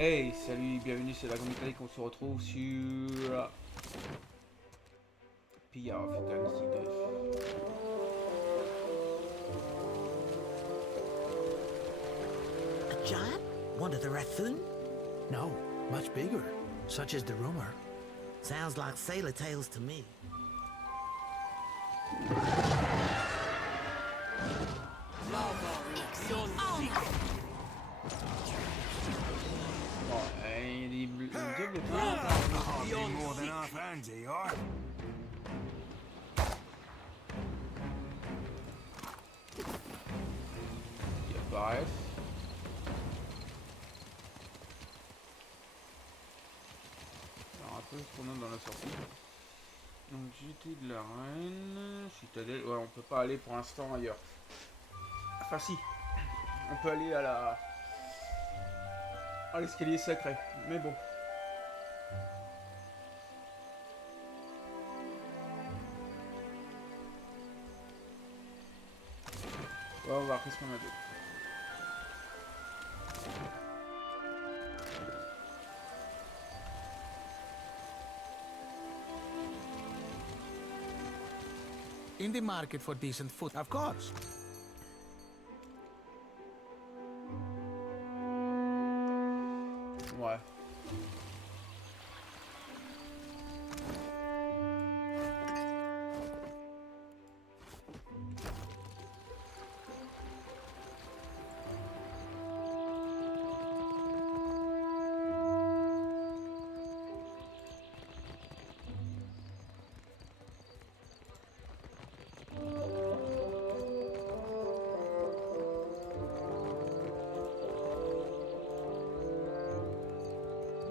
Hey, salut, bienvenue sur la Neketaka, on se retrouve sur Pillard Fatality 2. A giant? One of the raccoon? No, much bigger. Such is the rumor. Sounds like sailor tales to me. Bon, il y a des Hardly more than half handy, are? qui apparaissent. Alors un peu ce qu'on a dans la sortie. Donc Jetée de la Reine, citadelle, ouais on peut pas aller pour l'instant ailleurs. Enfin si, on peut aller à l'escalier sacré, mais bon. Ouais, on va voir qu'est-ce qu'on a d'autre. In the market for decent food, of course. Ouais.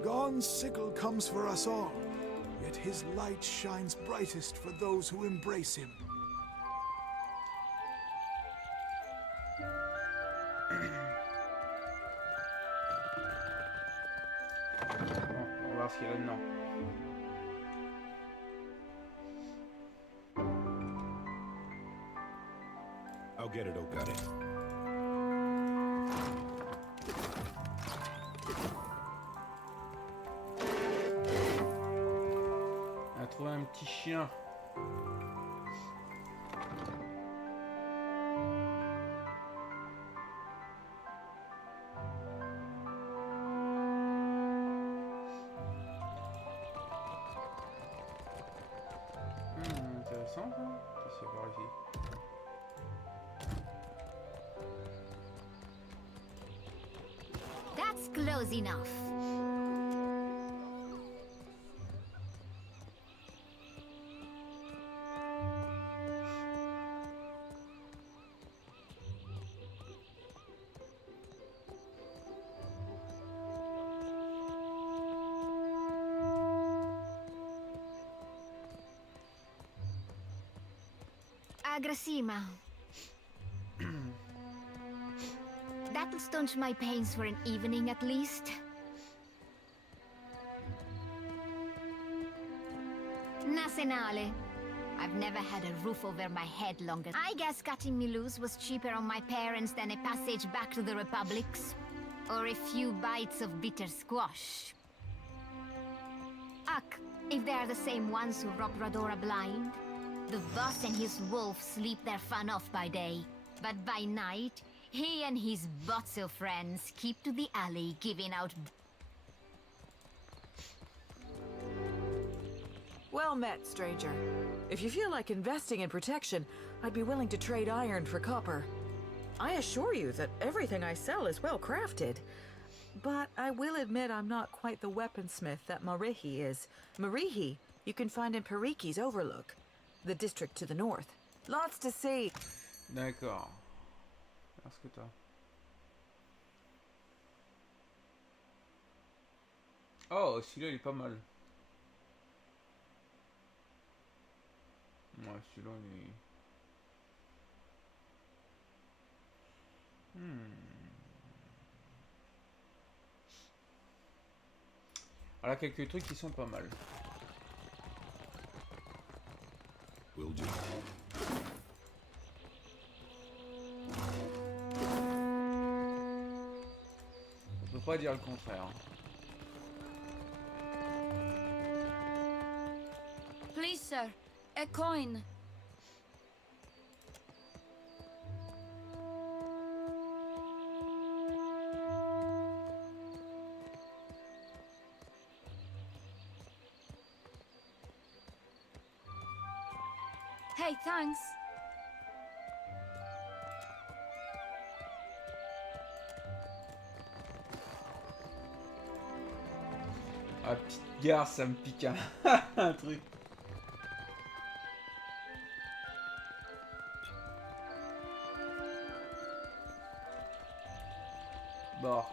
God's sickle comes for us all, yet his light shines brightest for those who embrace him. Bon, on va voir ce qu'il y a là-dedans. I'll get it, oh got it. On a trouvé un petit chien. Intéressant ça. Qu'est-ce qu'il y a par ici? That's close enough. Agrasima. That'll staunch my pains for an evening at least. Nasenale. I've never had a roof over my head longer. I guess cutting me loose was cheaper on my parents than a passage back to the Republics. Or a few bites of bitter squash. Ugh, if they are the same ones who robbed Radora blind. The boss and his wolf sleep their fun off by day. But by night, he and his botso friends keep to the alley giving out... Well met, stranger. If you feel like investing in protection, I'd be willing to trade iron for copper. I assure you that everything I sell is well crafted. But I will admit I'm not quite the weaponsmith that Marihi is. Marihi, you can find in Pariki's Overlook, the district to the north. Lots to see. D'accord. Alors ce que t'as. Oh, celui-là il est pas mal. Ouais, celui-là il est... Alors quelques trucs qui sont pas mal. Will do. On peut pas dire le contraire. Please, sir, a coin. Hey, thanks. Ah, petite gare, ça me pique un truc. Bon.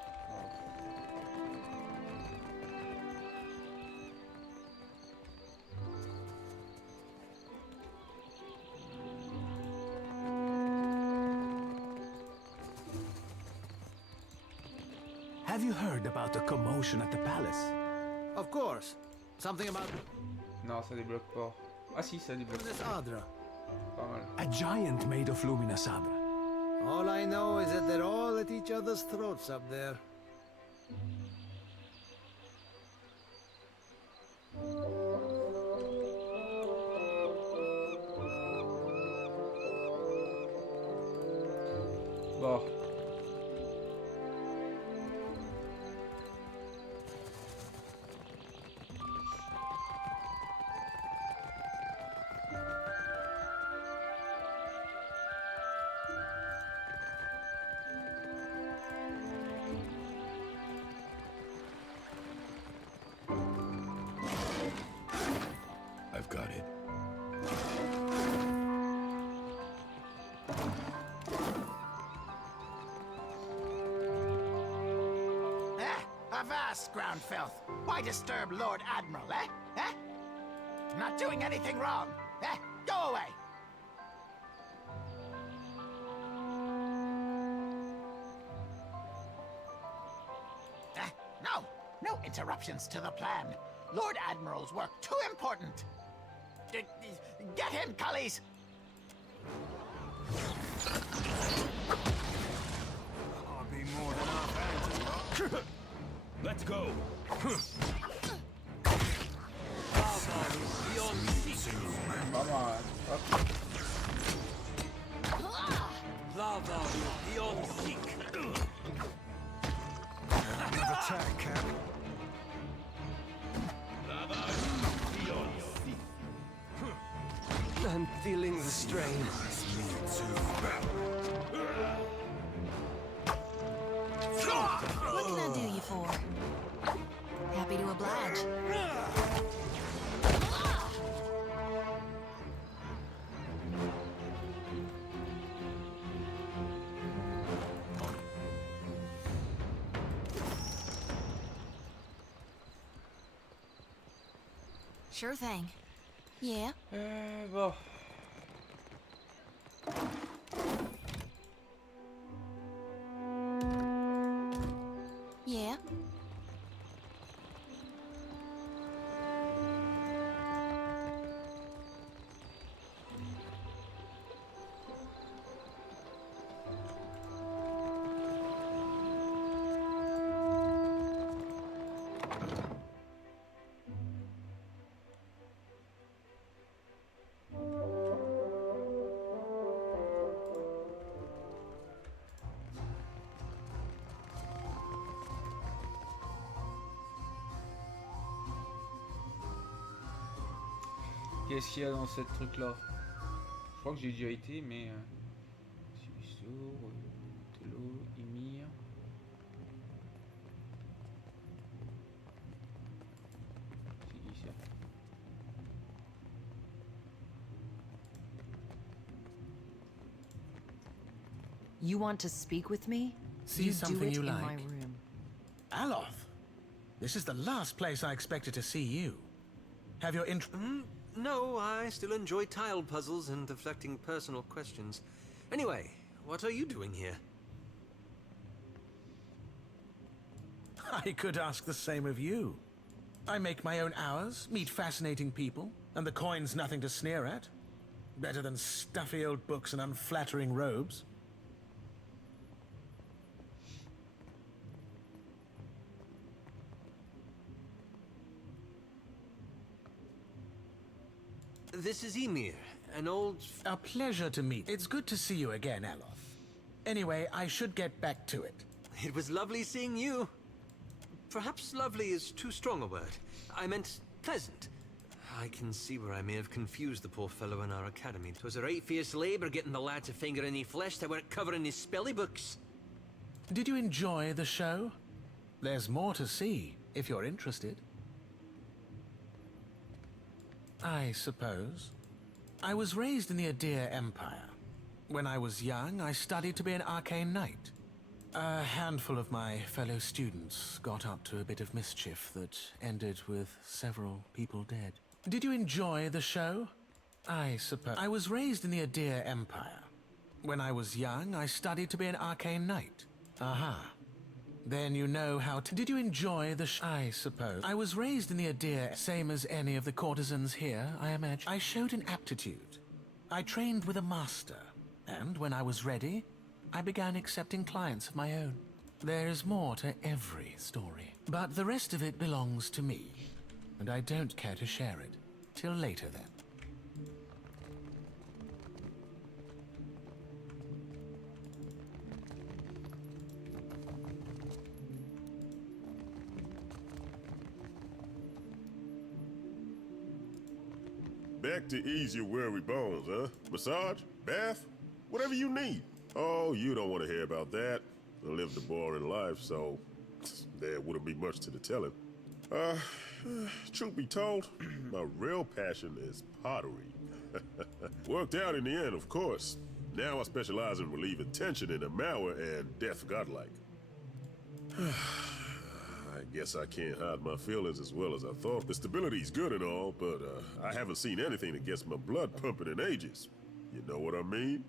Have you heard about the commotion at the palace? Of course. Something about Non, ça débloque pas. Ah si, ça débloque. this Adra. Pas mal. A giant made of luminous adra. All I know is that they're all at each other's throats up there. Bon. I've got it. Avast, ground filth! Why disturb Lord Admiral, eh? Eh? Not doing anything wrong, eh? Go away! No! No interruptions to the plan. Lord Admiral's work too important. Get him, cullies! I'll be more than half. Let's go. Vamos, hop. Another attack, Cap. I'm feeling the strain. What can I do you for? Happy to oblige. Sure thing. Yeah? Bon. Yeah? Qu'est-ce qu'il y a dans cette truc là? Je crois que j'ai déjà été, mais. Suissour, Telo, Ymir. C'est qui ça? You want to speak with me? See you something do it you in like? my room. Aloth, this is the last place I expected to see you. Have your No, I still enjoy tile puzzles and deflecting personal questions. Anyway, what are you doing here? I could ask the same of you. I make my own hours, meet fascinating people, and the coin's nothing to sneer at. Better than stuffy old books and unflattering robes. This is Emir, an old... A pleasure to meet. It's good to see you again, Aloth. Anyway, I should get back to it. It was lovely seeing you. Perhaps lovely is too strong a word. I meant pleasant. I can see where I may have confused the poor fellow in our academy. 'Twas a right fierce labour getting the lad to finger any flesh they weren't covering his spelly books. Did you enjoy the show? There's more to see, if you're interested. I suppose. I was raised in the Adir Empire. When I was young, I studied to be an arcane knight. A handful of my fellow students got up to a bit of mischief that ended with several people dead. Did you enjoy the show? I suppose. I was raised in the Adir Empire. When I was young, I studied to be an arcane knight. Aha. Then you know how to... Did you enjoy the I suppose. I was raised in the Adir, same as any of the courtesans here, I imagine. I showed an aptitude. I trained with a master, and when I was ready, I began accepting clients of my own. There is more to every story, but the rest of it belongs to me, and I don't care to share it. Till later, then. Back to ease your weary bones, huh? Massage? Bath? Whatever you need. Oh, you don't want to hear about that. I lived a boring life, so there wouldn't be much to the telling. Truth be told, my real passion is pottery. Worked out in the end, of course. Now I specialize in relieving tension in the Maua and death godlike. I guess I can't hide my feelings as well as I thought. The stability's good and all, but I haven't seen anything that gets my blood pumping in ages. You know what I mean?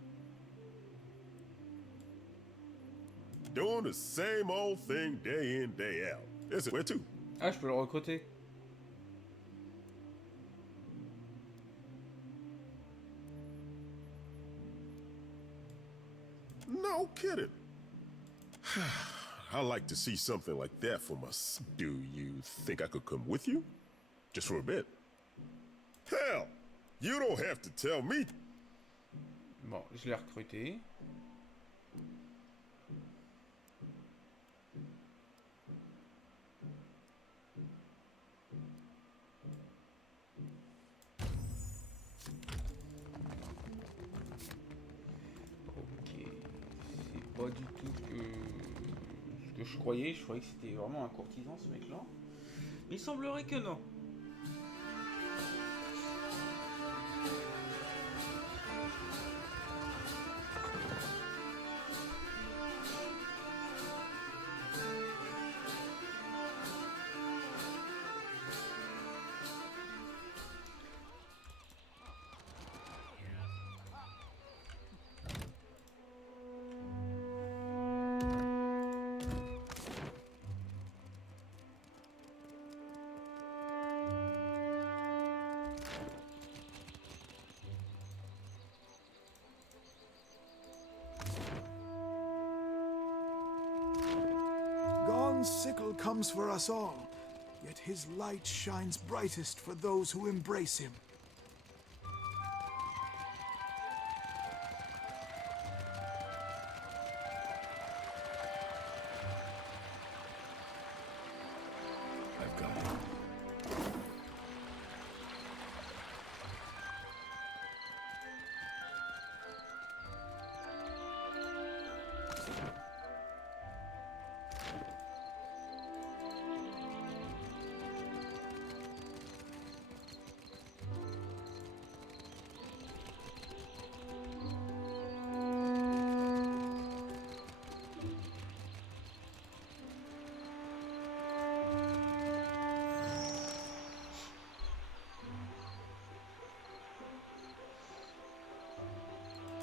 Doing the same old thing day in, day out. Listen, where to? Ah, je peux le recruter. No kidding. I like to see something like that for my... Do you think I could come with you? Just for a bit? Hell, you don't have to tell me. Bon, je l'ai recruté. Pas du tout ce que je croyais. Je croyais que c'était vraiment un courtisan, ce mec-là. Mais il semblerait que non. God's sickle comes for us all, yet his light shines brightest for those who embrace him. I've got it.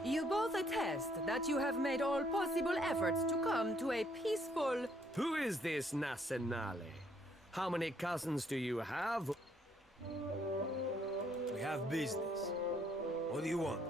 You both attest that you have made all possible efforts to come to a peaceful... Who is this Nasenale? How many cousins do you have? We have business. What do you want?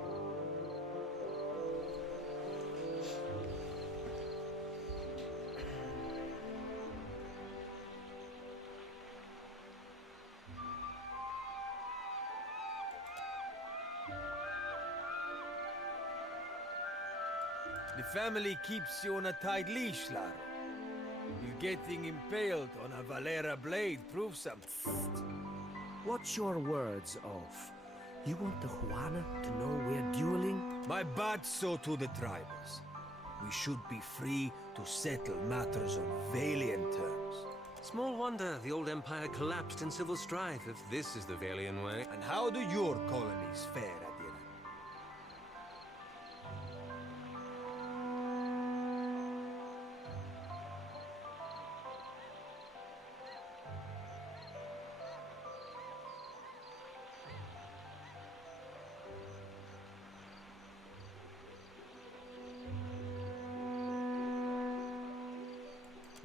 The family keeps you on a tight leash, Laro. If getting impaled on a Valera blade proves something. What's your words of? You want the Juana to know we're dueling? My bad so to the tribals. We should be free to settle matters on Valiant terms. Small wonder the old empire collapsed in civil strife if this is the Valian way. And how do your colonies fare at the end?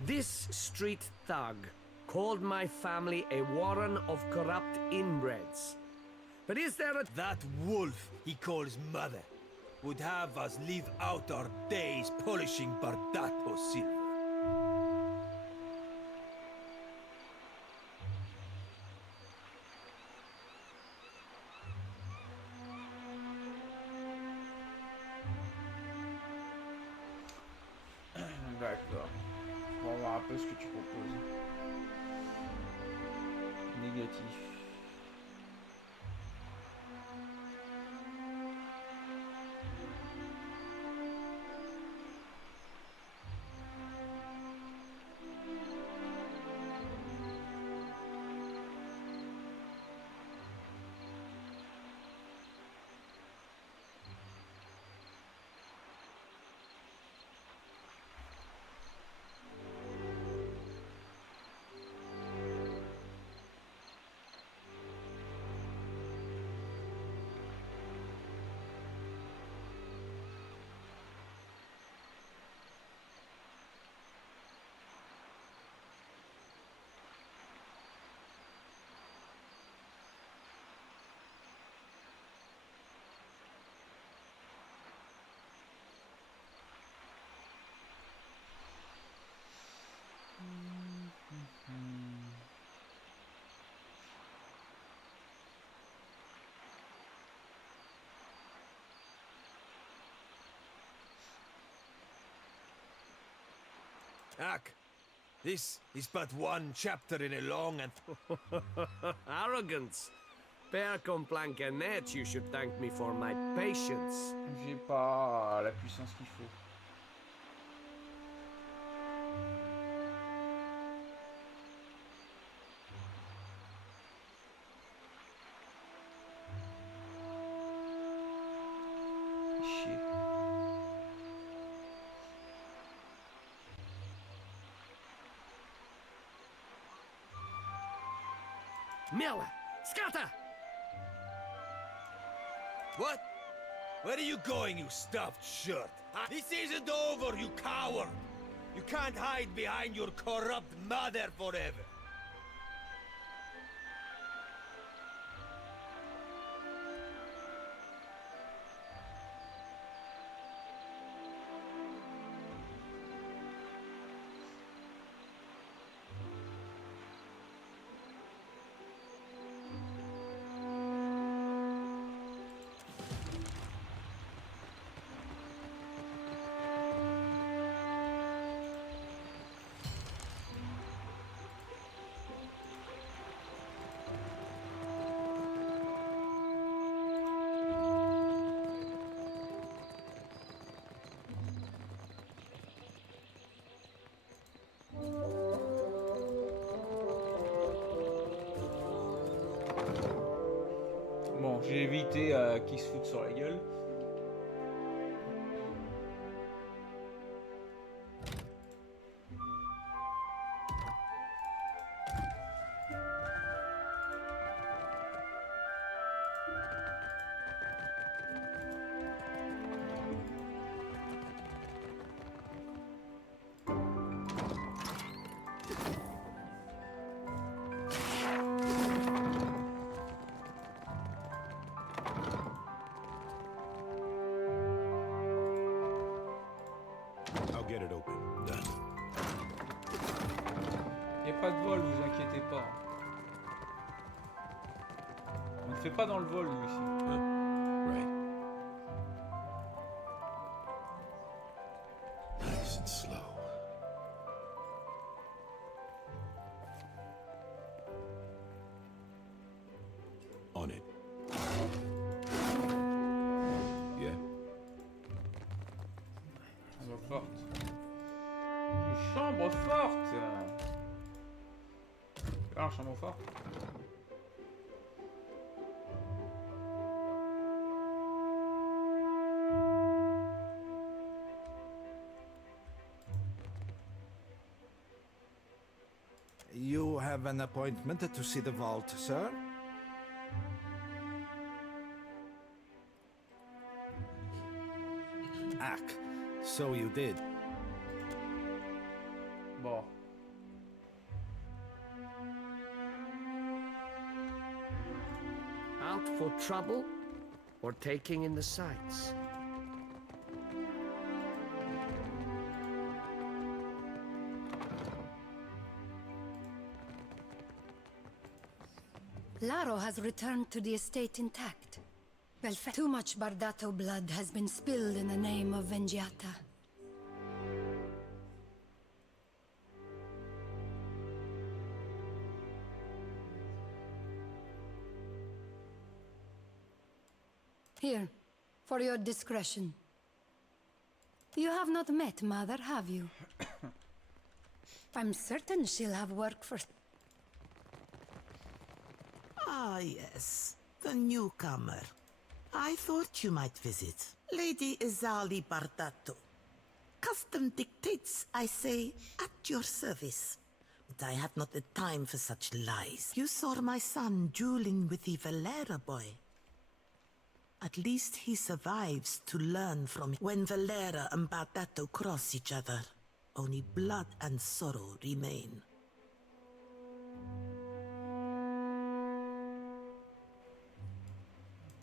This street thug called my family a warren of corrupt inbreds. But is there a... That wolf he calls mother would have us live out our days polishing Bardato silver. D'accord. On va voir un peu ce que tu proposes. Négatif. Ak, this is but one chapter in a long and... Arrogance. Père comme Planquenette, you should thank me for my patience. J'ai pas la puissance qu'il faut. Chier. Miller! Scatter! What? Where are you going, you stuffed shirt? Huh? This isn't over, you coward! You can't hide behind your corrupt mother forever! Bon, j'ai évité qu'il se foute sur la gueule. I'll get it open. Done. Y a pas de vol, vous inquiétez pas. On ne fait pas dans le vol, nous, ici. Right. eau forte. Ah, un chameau fort. You have an appointment to see the vault, sir? Ack, so you did. Bon. Out for trouble or taking in the sights? Laro has returned to the estate intact. Well, too much Bardato blood has been spilled in the name of Vengiata. Here, for your discretion. You have not met Mother, have you? I'm certain she'll have work for... Ah, yes. The newcomer. I thought you might visit. Lady Izali Bardato. Custom dictates, I say, at your service. But I have not the time for such lies. You saw my son dueling with the Valera boy. At least he survives to learn from it. When Valera and Bardato cross each other, only blood and sorrow remain.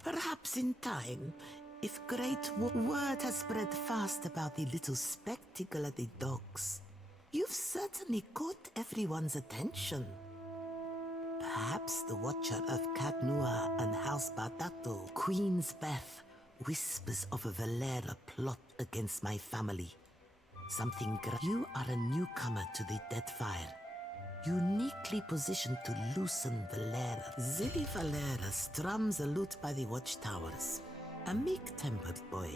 Perhaps in time, if great word has spread fast about the little spectacle at the docks, you've certainly caught everyone's attention. Perhaps the Watcher of Cadnua and House Bardato, Queen's Beth, whispers of a Valera plot against my family. Something You are a newcomer to the Deadfire, uniquely positioned to loosen Valera. Zilli Valera strums a lute by the watchtowers. A meek-tempered boy,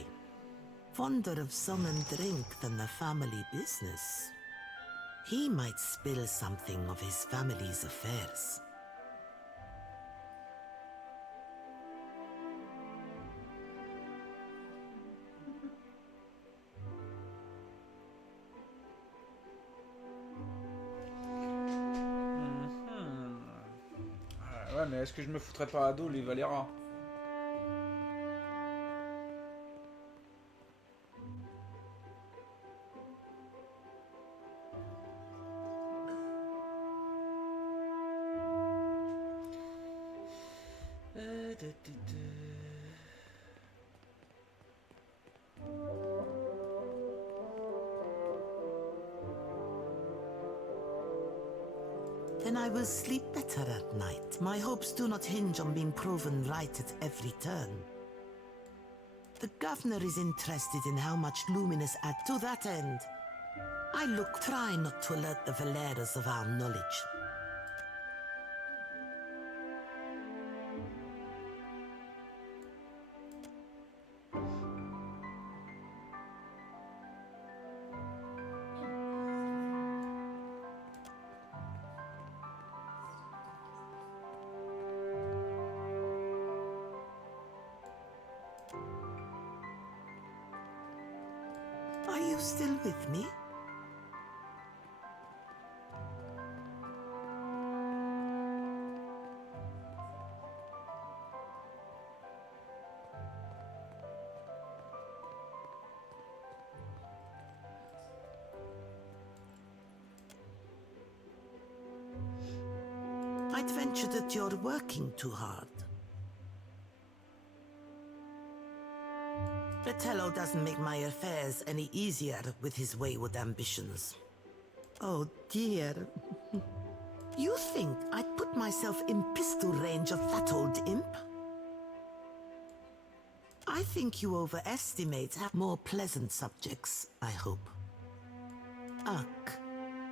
fonder of song and drink than the family business. He might spill something of his family's affairs. Ouais, mais est-ce que je me foutrais pas à dos les Valera? Then I will sleep better at night. My hopes do not hinge on being proven right at every turn. The governor is interested in how much Luminous add to that end. Try not to alert the Valeras of our knowledge. Are you still with me? I'd venture that you're working too hard. Fratello doesn't make my affairs any easier with his wayward ambitions. Oh dear. You think I'd put myself in pistol range of that old imp? I think you overestimate more pleasant subjects, I hope. Ugh.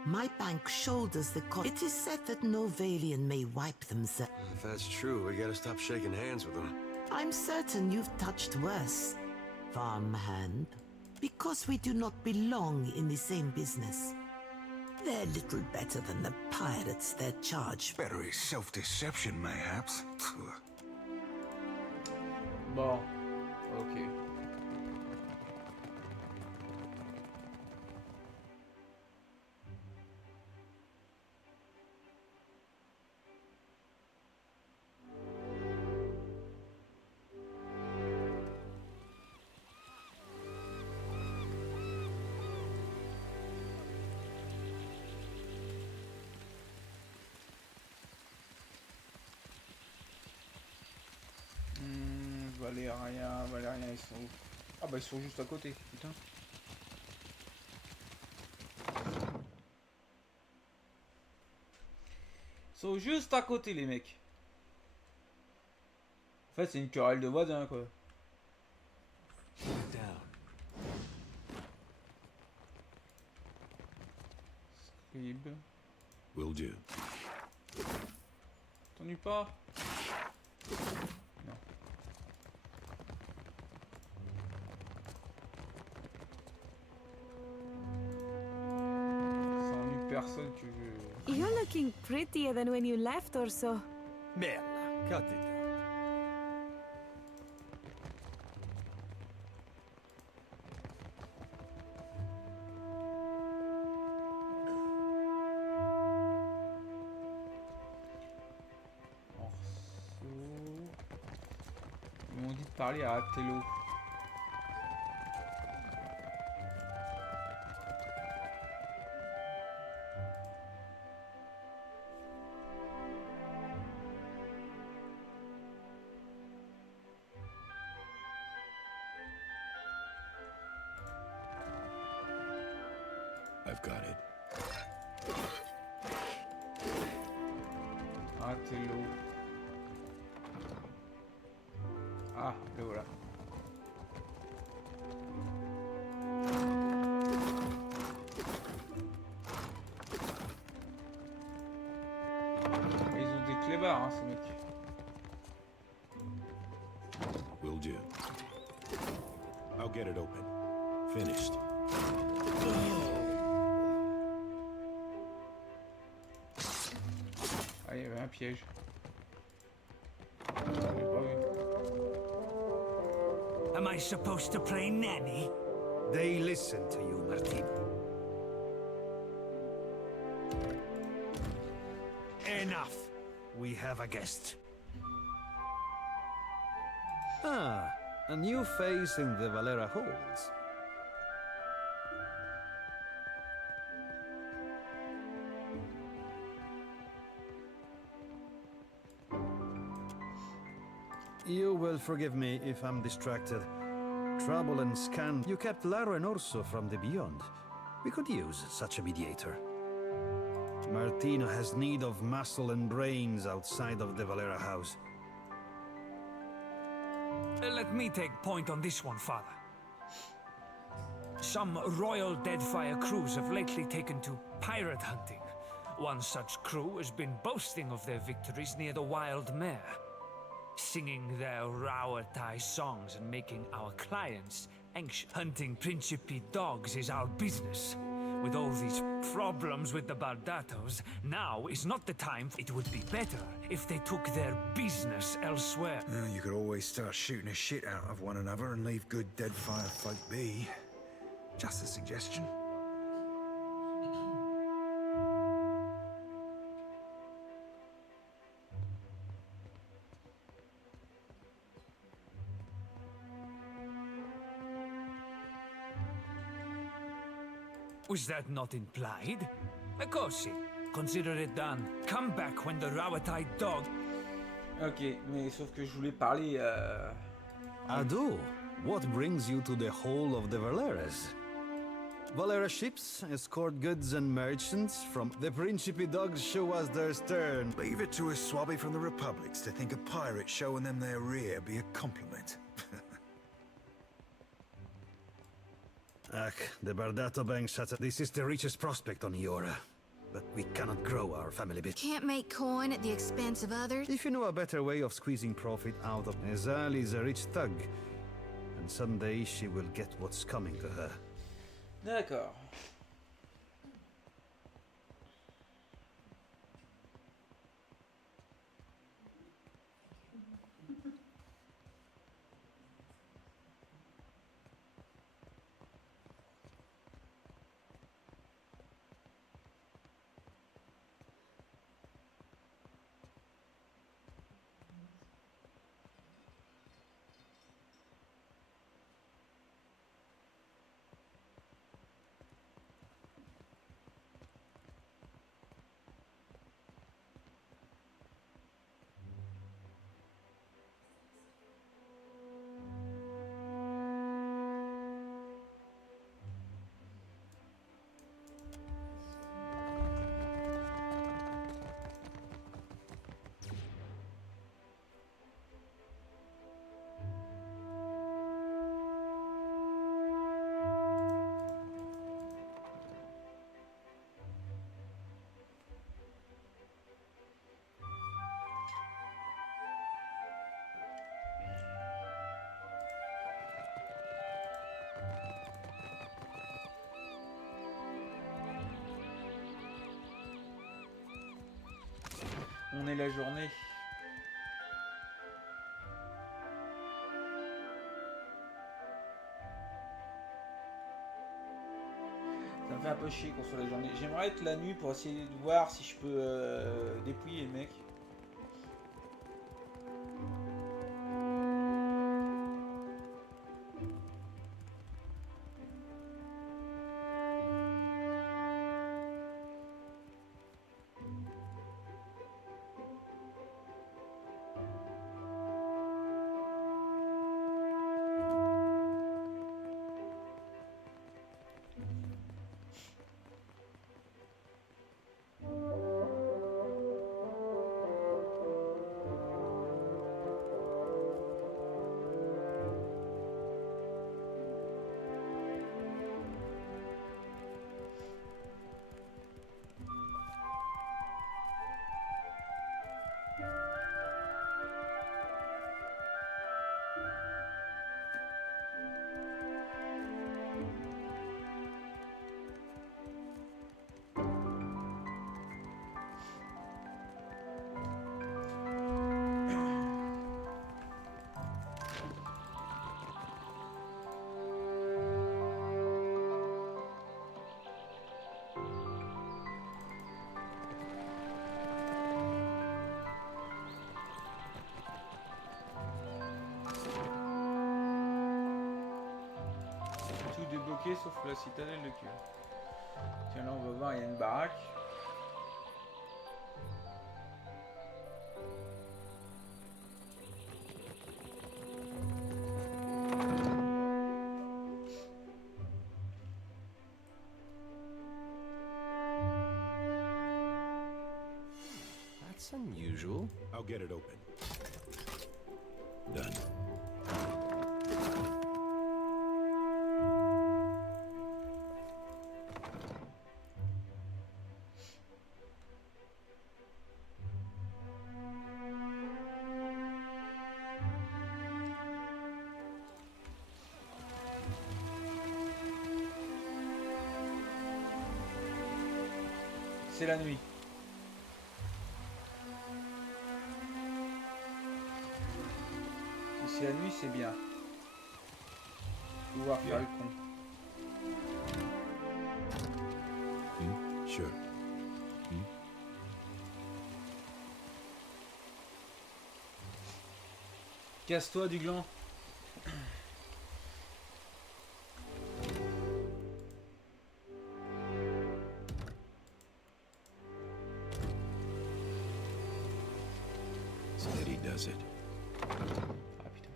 My bank shoulders the cost. It is said that no Valian may wipe themselves. If that's true, we gotta stop shaking hands with them. I'm certain you've touched worse, farmhand, because we do not belong in the same business. they're little better than the pirates they're charged. Better is self-deception, mayhaps. Bon, ok. Valérien, ils sont où? Ah bah ils sont juste à côté, putain. Ils sont juste à côté les mecs. En fait c'est une querelle de voisins quoi. Scribe. Will do. T'ennuies pas? Non. Ça ennuie personne que je... You're looking prettier than when you left or so. Merla, cut it out. Ils m'ont dit de parler à Attello. I've got it. Attello. Ah, le voilà. Ils ont des clébards, hein, ces mecs. Will do. I'll get it open. Finished. Ah, il y avait un piège. Je l'ai pas vu. Am I supposed to play nanny? They listen to you, Martino. Enough. We have a guest. Ah, a new face in the Valera halls. You will forgive me if I'm distracted. Trouble and scan. You kept Laro and Orso from the Beyond. We could use such a mediator. Martino has need of muscle and brains outside of the Valera house. Let me take point on this one, Father. Some royal Deadfire crews have lately taken to pirate hunting. One such crew has been boasting of their victories near the Wild Mare, singing their Rauatai songs and making our clients anxious. Hunting Principe dogs is our business. With all these problems with the Bardatos, now is not the time. It would be better if they took their business elsewhere. You could always start shooting the shit out of one another and leave good Deadfire folk be. Just a suggestion. Was that not implied? Akoshi, consider it done. Come back when the Rauatai dog... Ok, mais sauf que je voulais parler Ado, what brings you to the Hall of the Valeras? Valera ships escort goods and merchants from the Principe dogs show us their stern. Leave it to a swabby from the Republics to think a pirate showing them their rear be a compliment. Ach, the Bardato Bank shuts. This is the richest prospect on Iora. But we cannot grow our family business. Can't make coin at the expense of others. If you know a better way of squeezing profit out of Ezal is a rich thug. And someday she will get what's coming to her. D'accord. On est la journée. Ça me fait un peu chier qu'on soit la journée. J'aimerais être la nuit pour essayer de voir si je peux dépouiller le mec. Débloqué sauf la citadelle de cœur. Tiens, là on va voir, il y a une baraque. That's unusual. I'll get it open. Done. C'est la nuit. Si c'est la nuit, c'est bien. Pouvoir faire le con. Sure. Casse-toi du gland. Steady does it. Ah putain.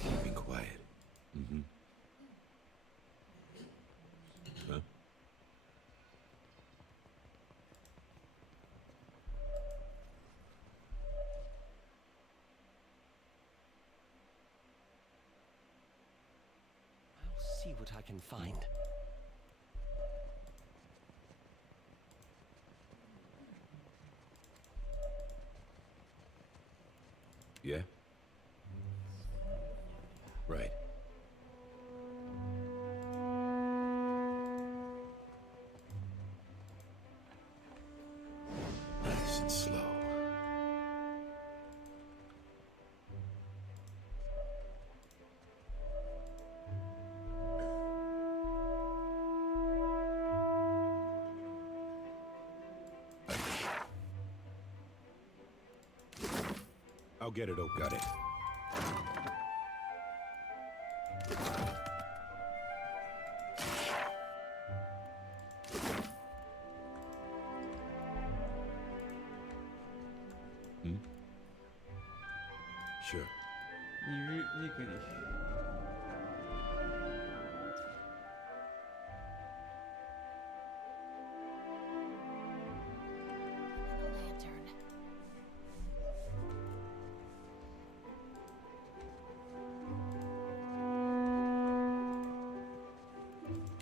Keeping quiet. Huh? I'll see what I can find. Yeah? Right. Nice and slow. I'll get it open. Got it. Sure. Ni vu, ni connu. Lantern.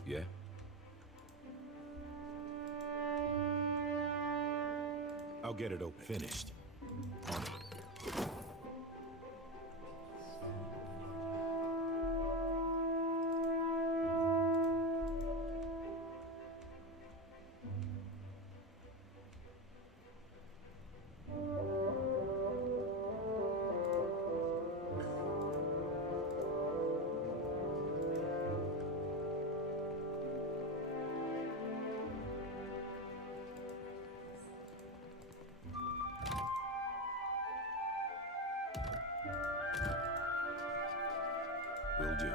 Yeah? I'll get it open. Finished. Will do.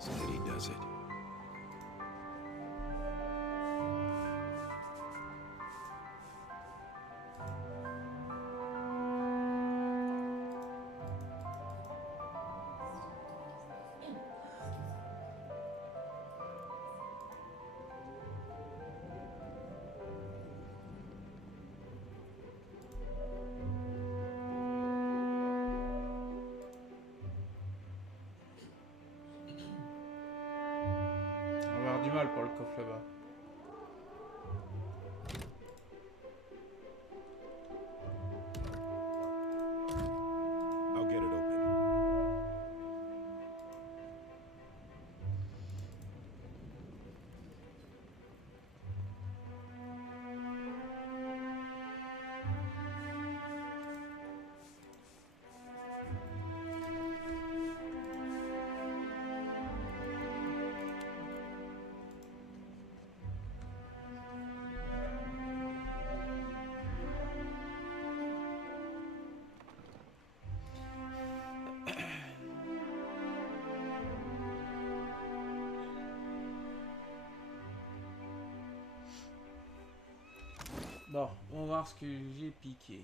Steady does it. On va avoir du mal pour le coffre là-bas. I'll get it open. Bon, on va voir ce que j'ai piqué.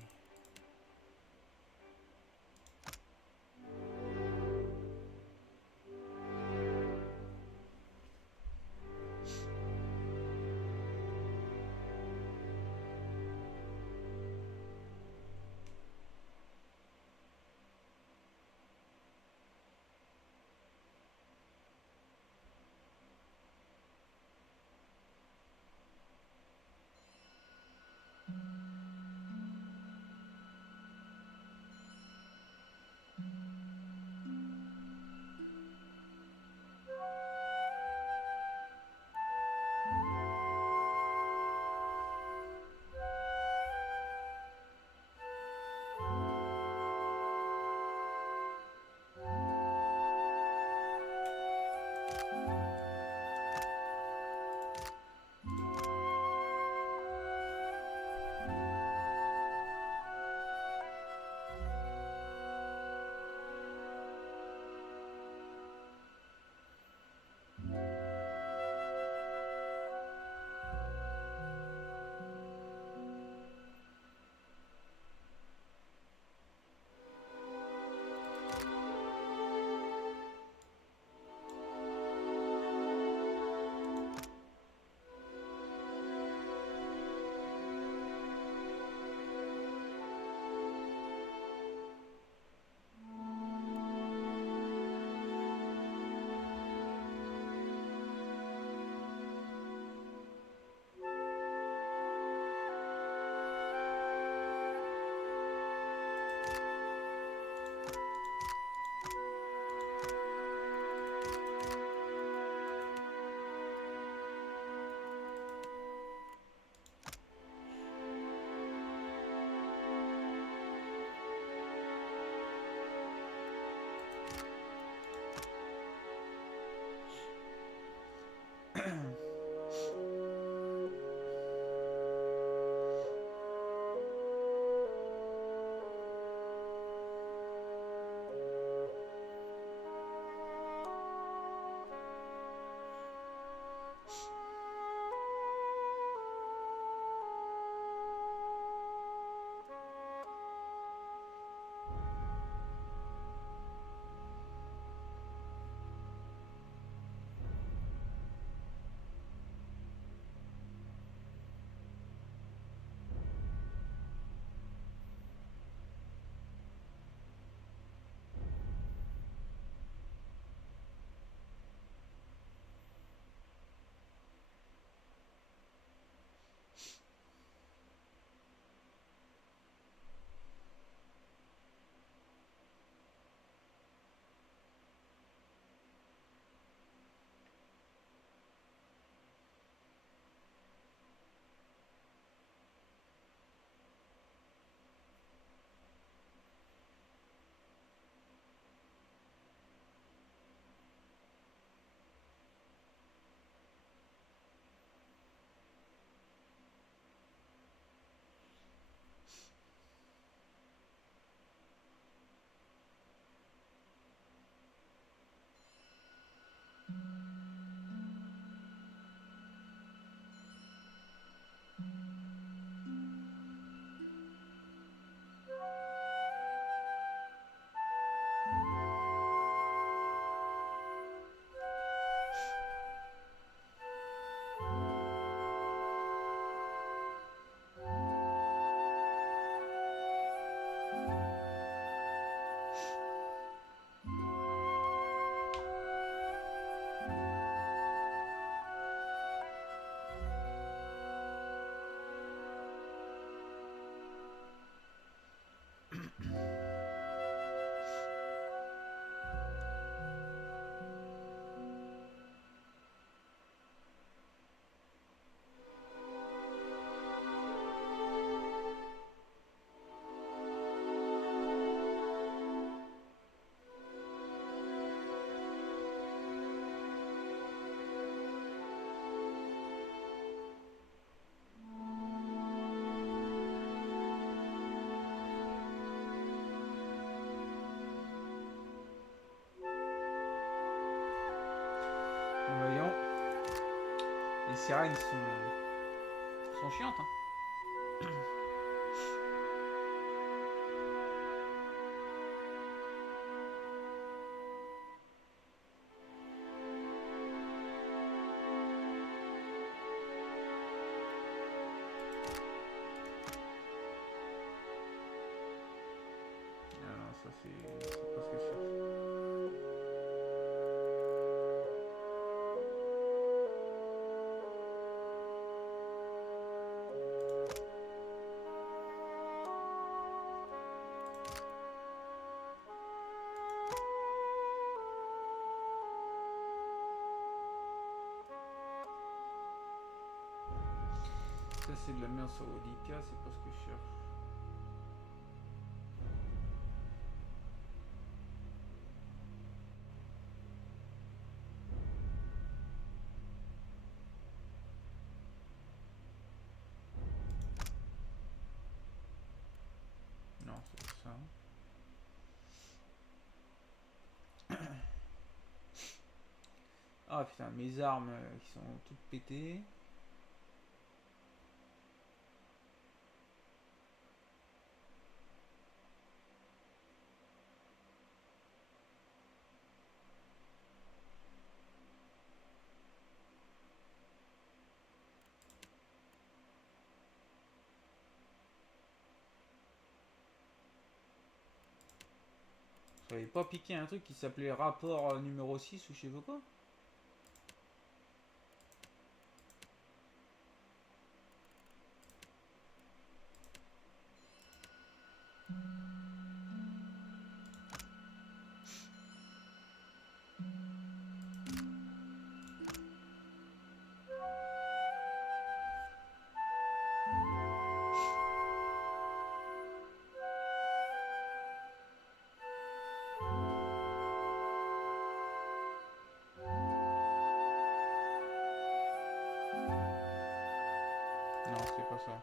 Voyons. Les sirènes sont chiantes, hein. Ah non, ça c'est pas ce que je cherche. Ça c'est de la merde sur Odika, c'est pas ce que je cherche. Non, c'est pas ça. Ah putain, mes armes qui sont toutes pétées. J'avais pas piqué un truc qui s'appelait rapport numéro 6 ou je sais pas quoi. Non, c'est pas ça.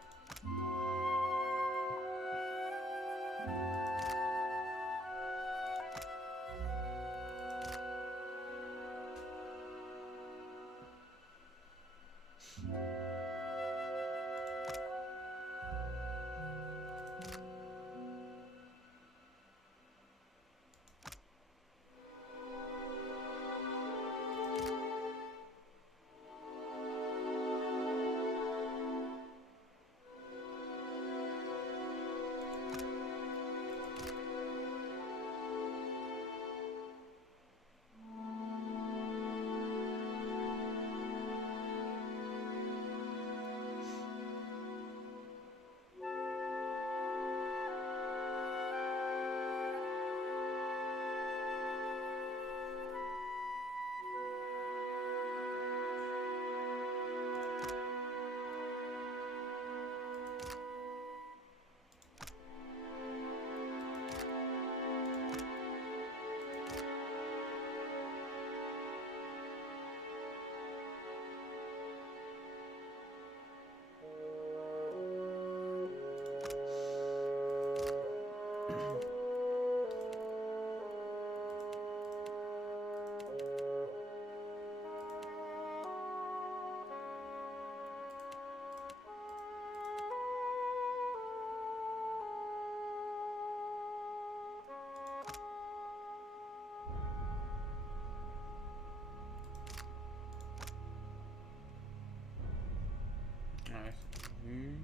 Ouais, c'est vu.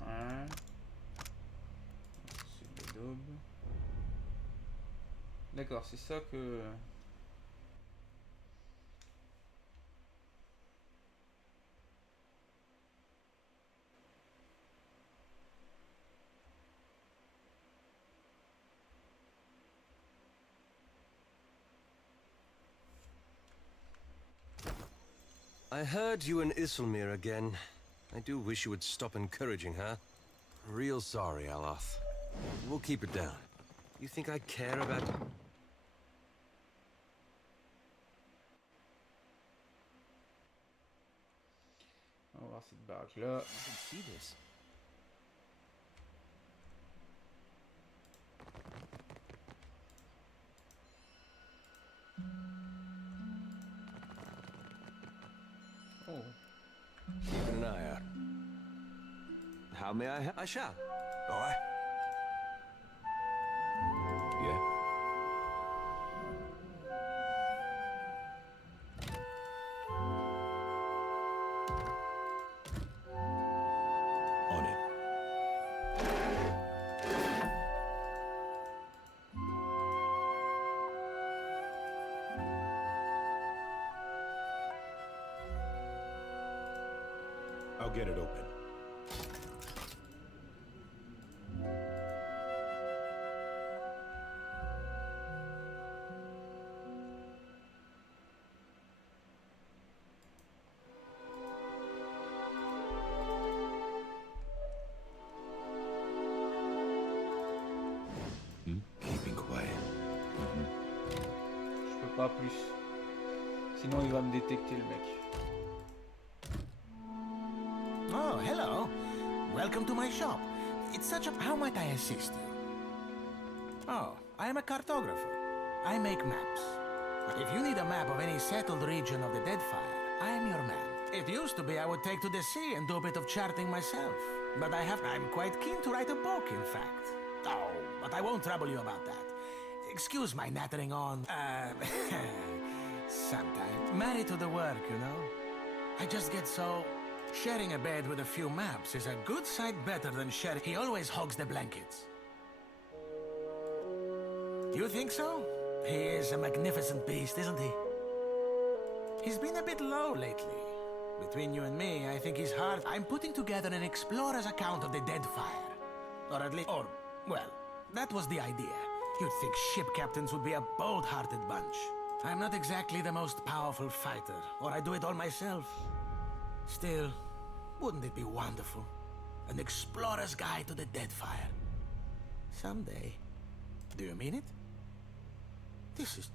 Ouais. C'est de l'adobe. D'accord, c'est ça que... I heard you and Isilmir again. I do wish you would stop encouraging her. Real sorry, Aloth. We'll keep it down. You think I care about... On va voir cette baraque là. I can see this. Oh. Keeping an eye out. How may I help? I shall. Boy? Yeah? On it. I'll get it open. Keeping quiet. Je peux pas plus. Sinon il va me détecter le mec. Oh, hello. Welcome to my shop. It's such a... How might I assist you? Oh, I am a cartographer. I make maps. If you need a map of any settled region of the Deadfire, I am your man. It used to be I would take to the sea and do a bit of charting myself. But I'm quite keen to write a book, in fact. Oh, but I won't trouble you about that. Excuse my nattering on. Sometime. Married to the work, you know? I just get so... Sharing a bed with a few maps is a good sight better than sharing... He always hogs the blankets. You think so? He is a magnificent beast, isn't he? He's been a bit low lately. Between you and me, I think he's hard. I'm putting together an explorer's account of the Deadfire. Or at least... Or, well, that was the idea. You'd think ship captains would be a bold-hearted bunch. I'm not exactly the most powerful fighter, or I do it all myself. Still, wouldn't it be wonderful? An explorer's guide to the Deadfire. Someday. Do you mean it? This is...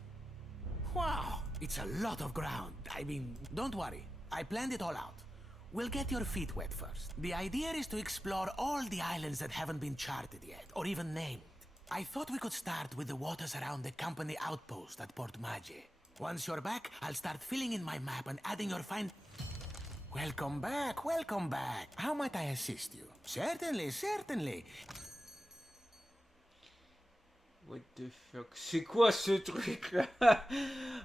Wow! It's a lot of ground. I mean, don't worry. I planned it all out. We'll get your feet wet first. The idea is to explore all the islands that haven't been charted yet, or even named. I thought we could start with the waters around the company outpost at Port Mage. Once you're back, I'll start filling in my map and adding your find... Welcome back, welcome back. How might I assist you? Certainly, certainly. What the fuck? C'est quoi ce truc là?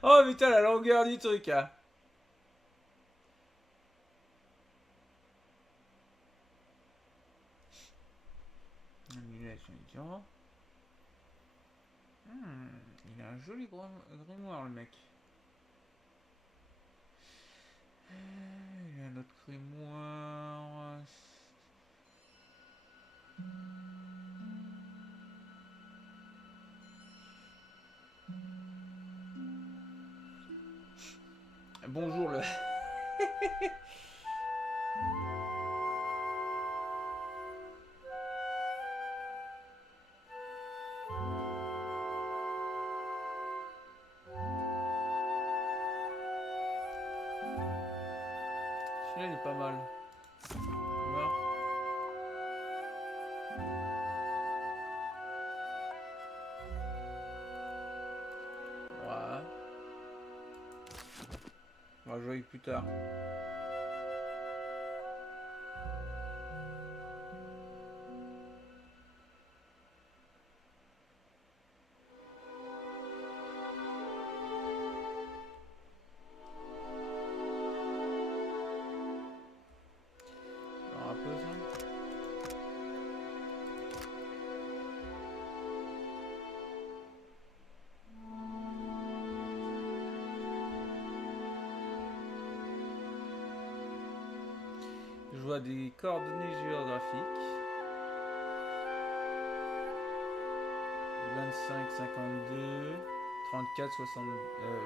Oh putain, la longueur du truc hein. Annulation écran. Il a un joli grimoire le mec. Il a un autre grimoire. Bonjour le... Celui-là il est pas mal. Mort. Ouais. On va jouer plus tard. Alors, un peu ça. Je vois des coordonnées géographiques. 25, 52, 34,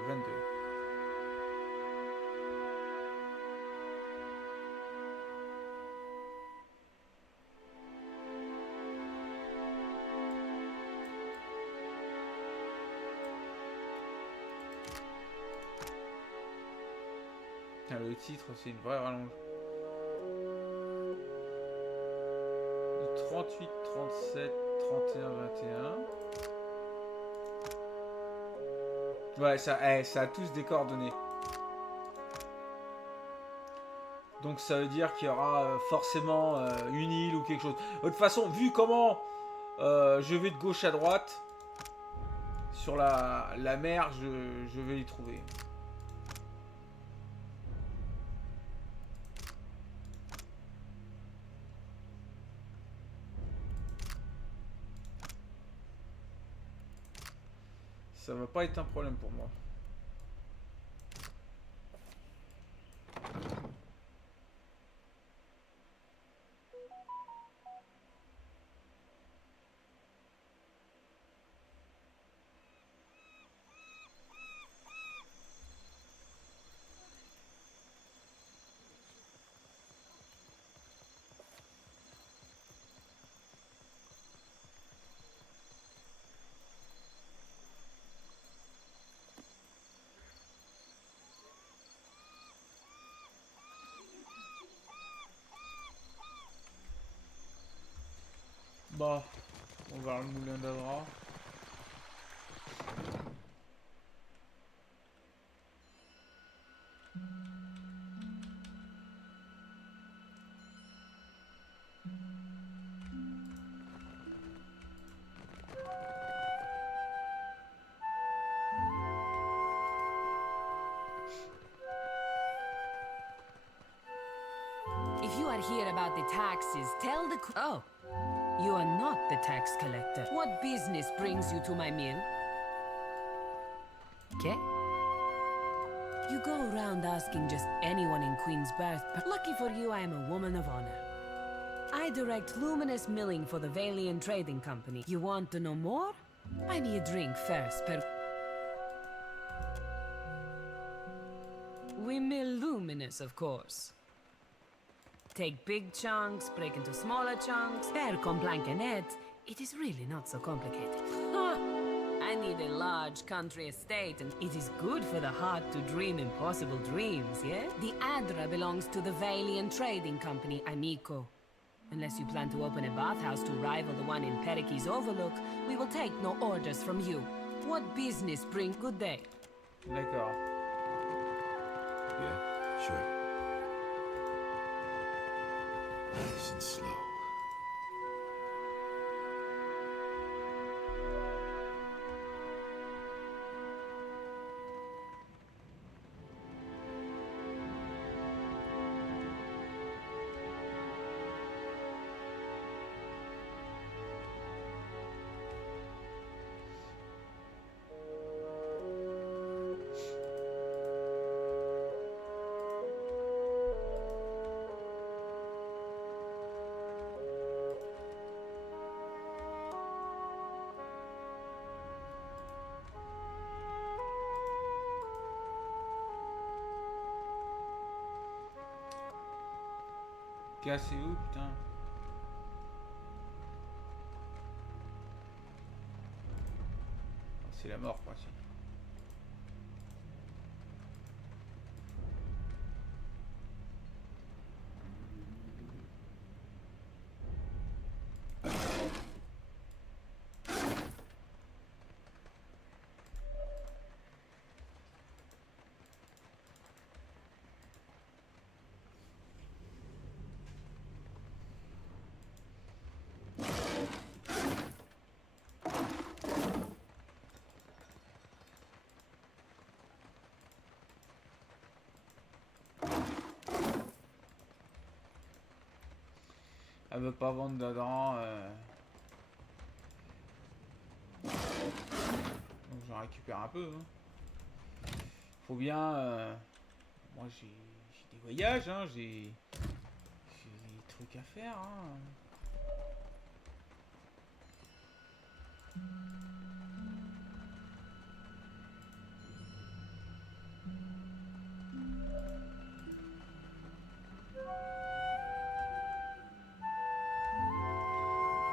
22. Tiens, le titre, c'est une vraie rallonge. Du 38, 37, 31, 21. Ouais, ça a tous des coordonnées. Donc ça veut dire qu'il y aura forcément une île ou quelque chose. De toute façon, vu comment je vais de gauche à droite, sur la mer, je vais y trouver. Ça va pas être un problème pour moi. Bah, on va le moulin d'Avra. If you are here about the taxes, tell the... Oh, you are not the tax collector. What business brings you to my mill? Okay? You go around asking just anyone in Queen's Birth, but lucky for you, I am a woman of honor. I direct luminous milling for the Valiant Trading Company. You want to know more? Buy me a drink first, We mill luminous, of course. Take big chunks, break into smaller chunks. Per con plancanet, it is really not so complicated. I need a large country estate, and it is good for the heart to dream impossible dreams, yeah? The Adra belongs to the Valiant Trading Company, amico. Unless you plan to open a bathhouse to rival the one in Periki's Overlook, we will take no orders from you. What business bring... Good day. D'accord. Yeah, sure. Nice and slow. C'est où, putain? C'est la mort, quoi. Elle veut pas vendre dedans. Donc j'en récupère un peu. Hein. Faut bien. Moi j'ai des voyages, hein. J'ai des trucs à faire. Hein.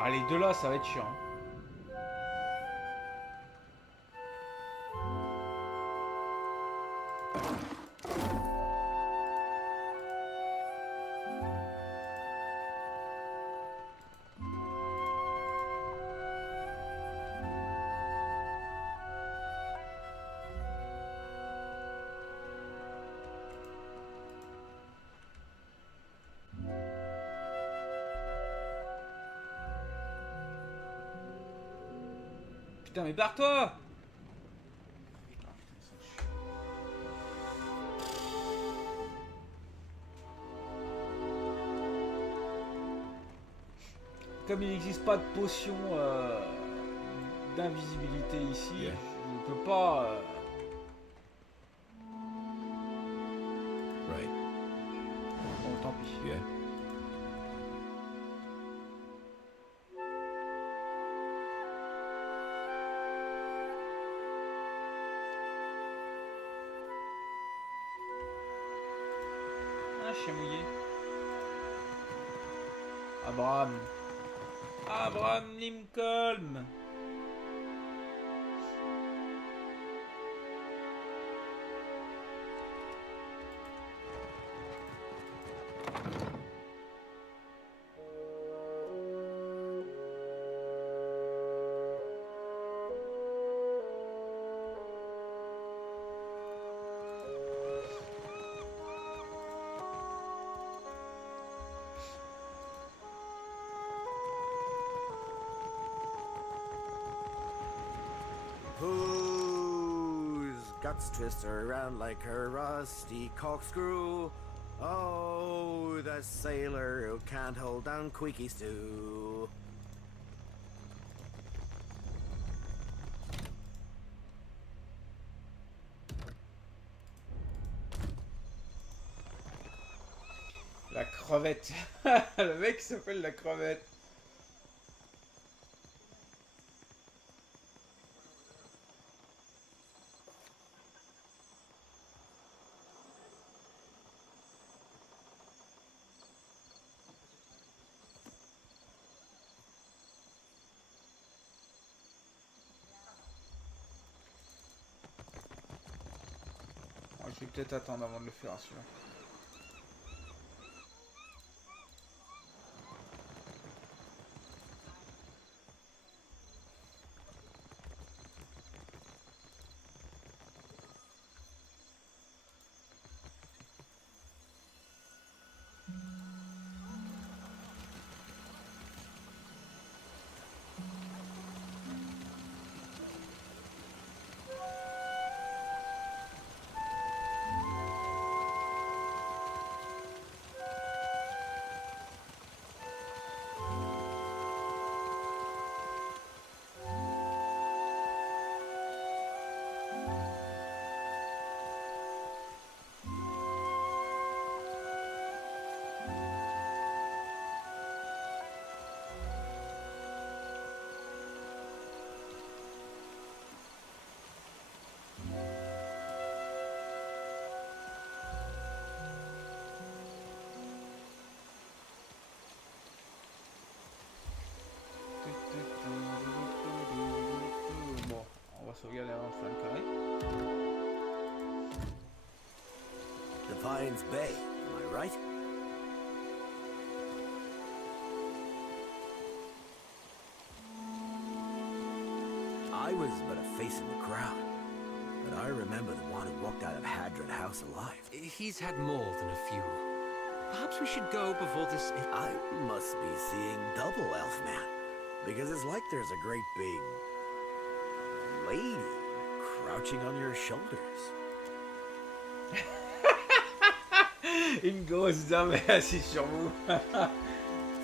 Ah, les deux là, ça va être chiant. Putain, mais barre-toi! Comme il n'existe pas de potion d'invisibilité ici, Yeah. je ne peux pas... Right. Bon, tant pis. Yeah. Un chien mouillé. Abraham. Abraham Lincoln. Whose guts twist her around like a rusty corkscrew? Oh, the sailor who can't hold down Queeky Stew. La crevette. Le mec s'appelle la crevette. Oh, je vais peut-être attendre avant de le faire, celui-là. Bon, on va sauvegarder avant de faire le carré. Defiance Bay, am I right? I was but a face in the crowd, but I remember the one who walked out of Hadron House alive. He's had more than a few. Perhaps we should go before this... I must be seeing double, Elfman, because it's like there's a great big lady crouching on your shoulders. Une grosse dame est assise sur vous.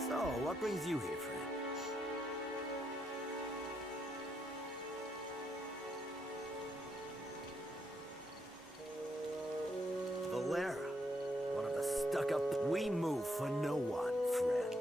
So, what brings you here, friend? Valera, one of the stuck-up... We move for no one, friend.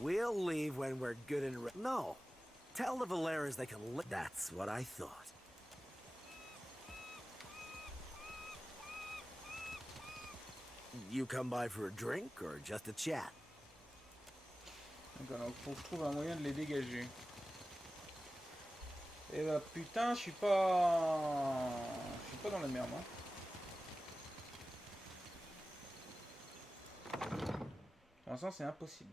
We'll leave when we're good and No. Tell the Valeras they can That's what I thought. You come by for a drink or just a chat? Donc alors, faut que je trouve un moyen de les dégager. Et bah putain, je suis pas dans la merde, hein. Pour l'instant, c'est impossible.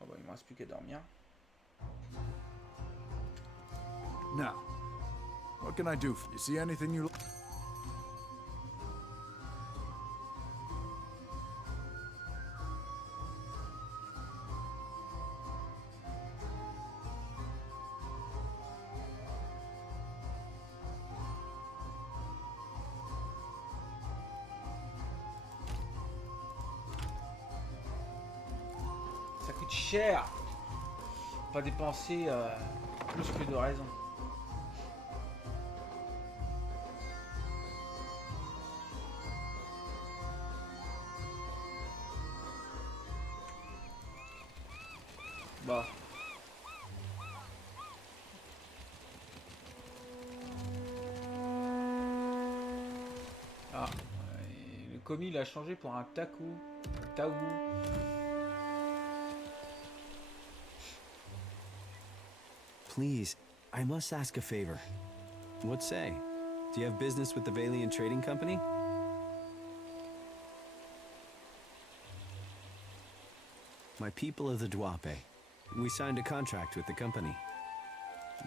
Oh bah, il me reste plus qu'à dormir. Now, what can I do for you? See anything you like? Ça coûte cher. Pas dépenser plus que de raison. Bah. Ah, le commis il a changé pour un takou. Taou. Please, I must ask a favor. What say? Do you have business with the Valiant Trading Company? My people of the Dwape. We signed a contract with the company.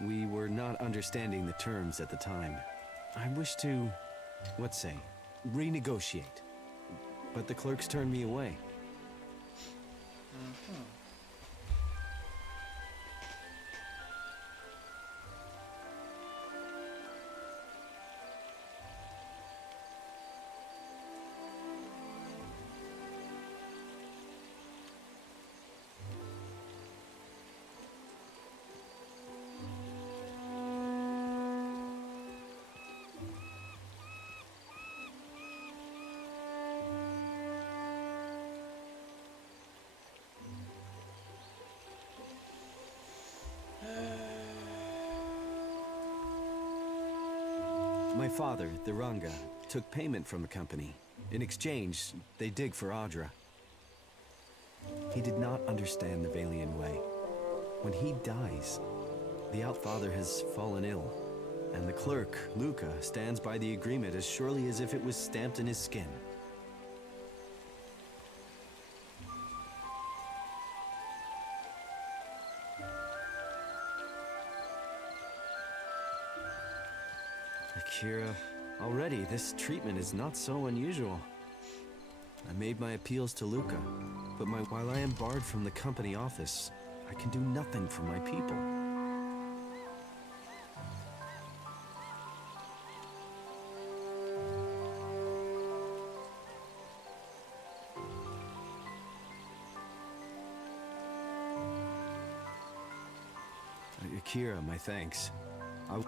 We were not understanding the terms at the time. I wish to, what say, renegotiate. But the clerks turned me away. My father, the Ranga, took payment from the company. In exchange, they dig for Audra. He did not understand the Valian way. When he dies, the Outfather has fallen ill, and the clerk, Luca, stands by the agreement as surely as if it was stamped in his skin. Akira, already this treatment is not so unusual. I made my appeals to Luca, but while I am barred from the company office, I can do nothing for my people. Akira, my thanks. Donc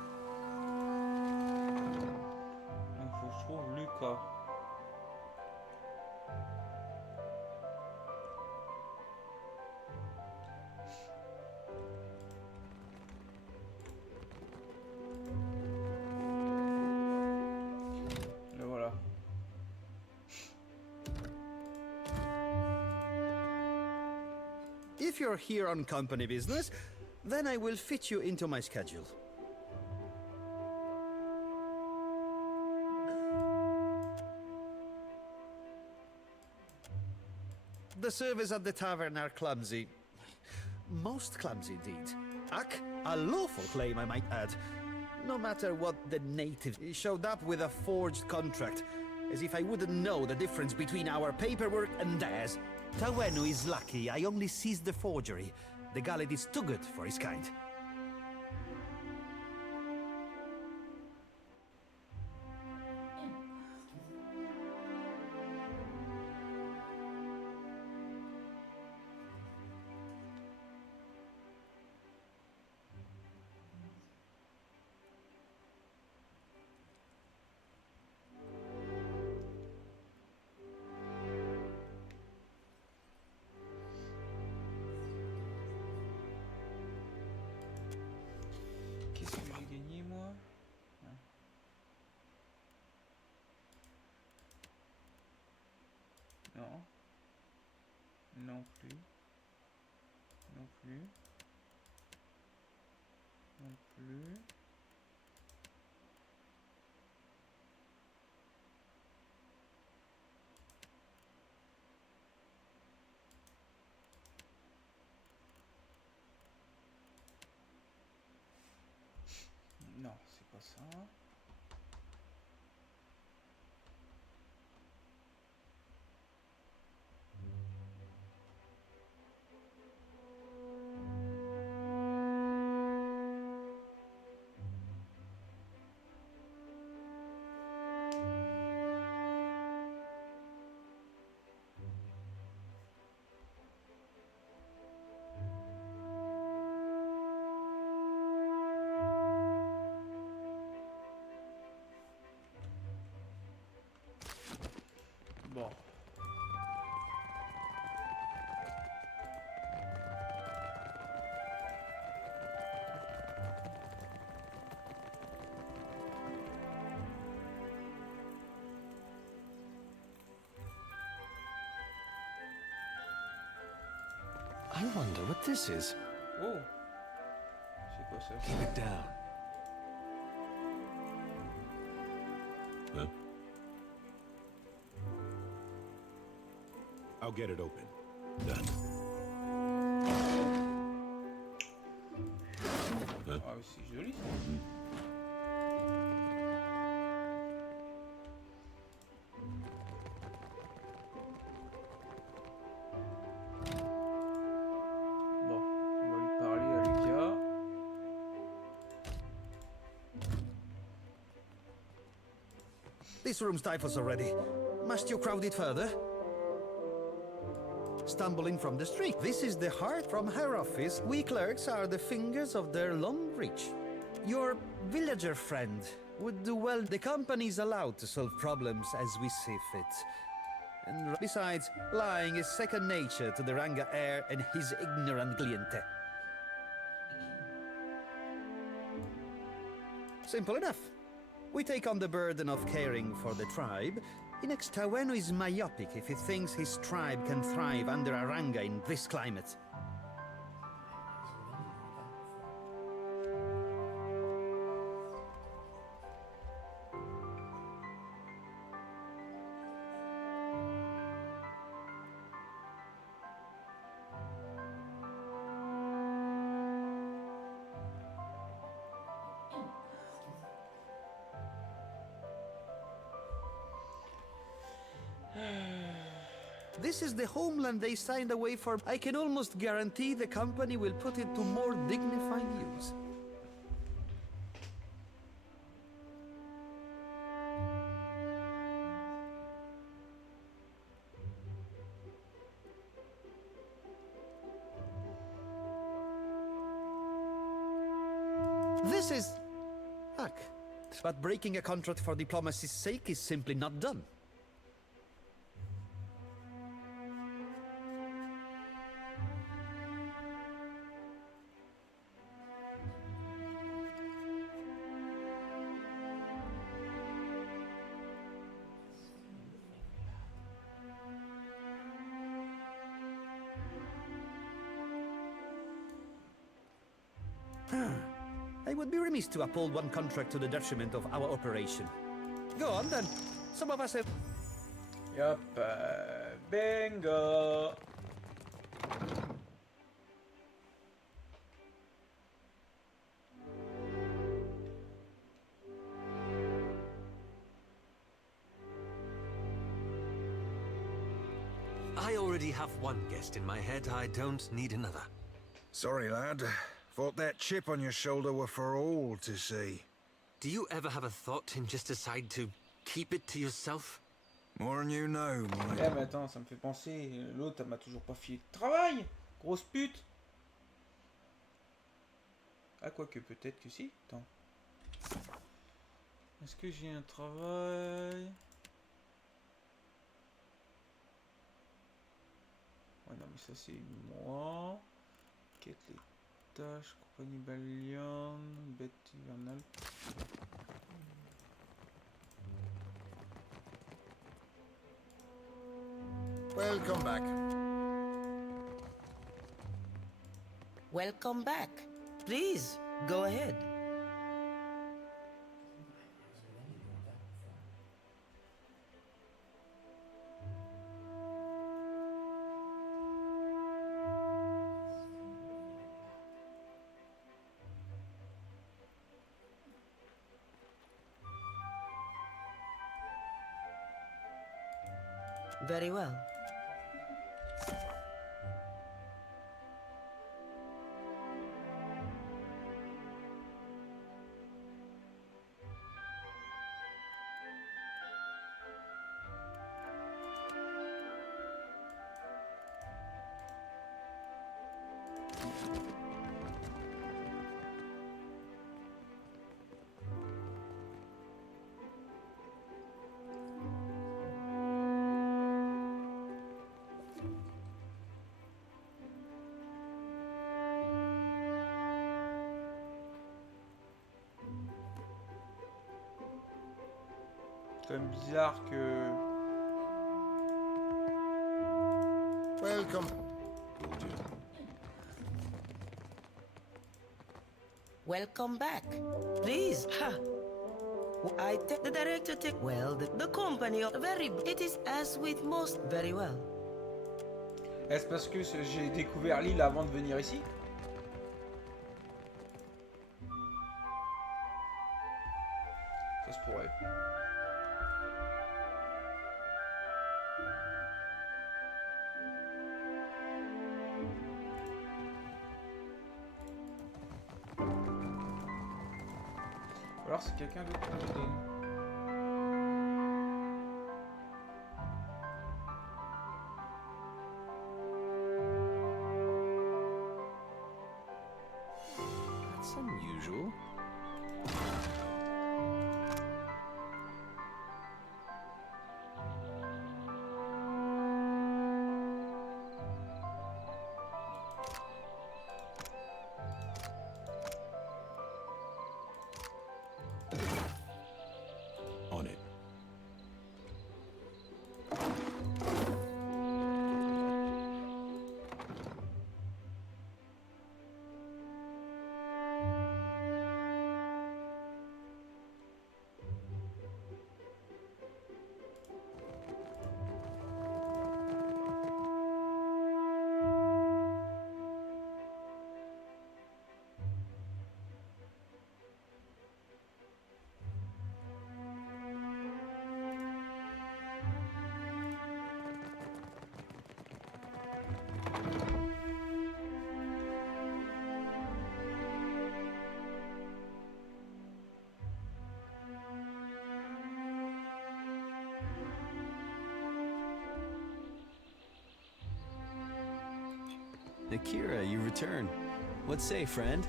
faut que je trouve Luca. Le voilà. If you're here on company business, then I will fit you into my schedule. The service at the tavern are clumsy. Most clumsy indeed. A lawful claim, I might add. No matter what the native showed up with a forged contract, as if I wouldn't know the difference between our paperwork and theirs. Tawenu is lucky I only seized the forgery. The Gallet is too good for his kind. Non plus. Non plus. Non plus. Non, c'est pas ça. Bon. I wonder what this is. Oh. C'est quoi ça? Keep it down. Huh? I'll get it open. Done. Huh? Ah, c'est joli ça. Bon, on va lui parler à Lucas. This room stifles already. Must you crowd it further? Stumbling from the street. This is the heart from her office. We clerks are the fingers of their long reach. Your villager friend would do well. The company is allowed to solve problems as we see fit. And besides, lying is second nature to the Ranga heir and his ignorant cliente. Simple enough. We take on the burden of caring for the tribe. Inex Taweno is myopic if he thinks his tribe can thrive under a Ranga in this climate. This is the homeland they signed away for. I can almost guarantee the company will put it to more dignified use. This is... Fuck. But breaking a contract for diplomacy's sake is simply not done. I would be remiss to uphold one contract to the detriment of our operation. Go on then. Some of us have... Yup, bingo. I already have one guest in my head. I don't need another. Sorry, lad. Thought that chip on your shoulder were for all to see. Do you ever have a thought and just decide to keep it to yourself? More than you know, my... Eh mais attends, ça me fait penser, l'autre elle m'a toujours pas filé de travail. Grosse pute. Ah quoique peut-être que si. Attends. Est-ce que j'ai un travail? Ouais non mais ça c'est moi. Quête les tâches, compagnie Balion, bête hivernale. Welcome back. Welcome back. Please, go ahead. Very well. C'est quand même bizarre que... Welcome. Welcome back. Please. Ha. I take the director take well the company very it is as with most very well. Est-ce parce que j'ai découvert l'île avant de venir ici? Ça se pourrait. Alors c'est quelqu'un d'autre qui me donne. That's unusual. On it. Akira, you return. What say, friend?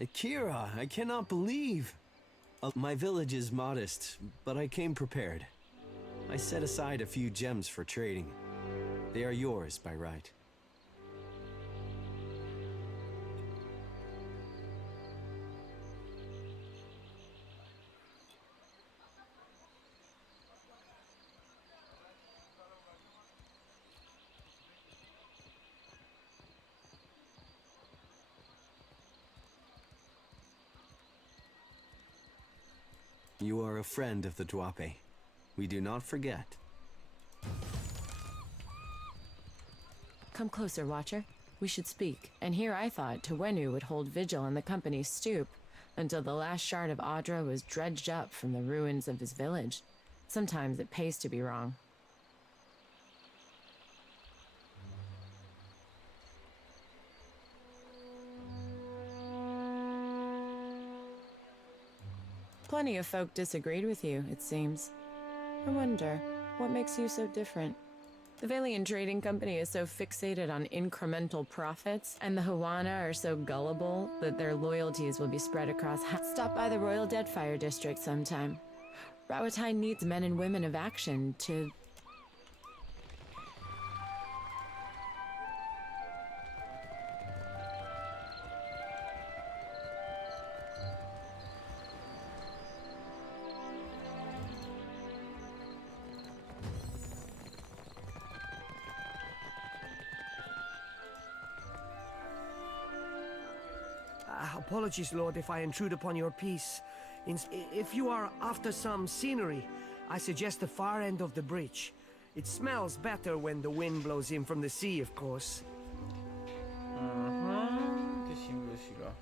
Akira, I cannot believe. My village is modest, but I came prepared. I set aside a few gems for trading. They are yours by right. You are a friend of the Dwape. We do not forget. Come closer, Watcher. We should speak. And here I thought Tawenu would hold vigil on the company's stoop until the last shard of Audra was dredged up from the ruins of his village. Sometimes it pays to be wrong. Plenty of folk disagreed with you, it seems. I wonder, what makes you so different? The Valian Trading Company is so fixated on incremental profits, and the Hawana are so gullible that their loyalties will be spread across. Stop by the Royal Deadfire District sometime. Rawatai needs men and women of action to... Apologies, Lord, if I intrude upon your peace. If you are after some scenery, I suggest the far end of the bridge. It smells better when the wind blows in from the sea, of course. Qu'est-ce qu'il me veut celui-là?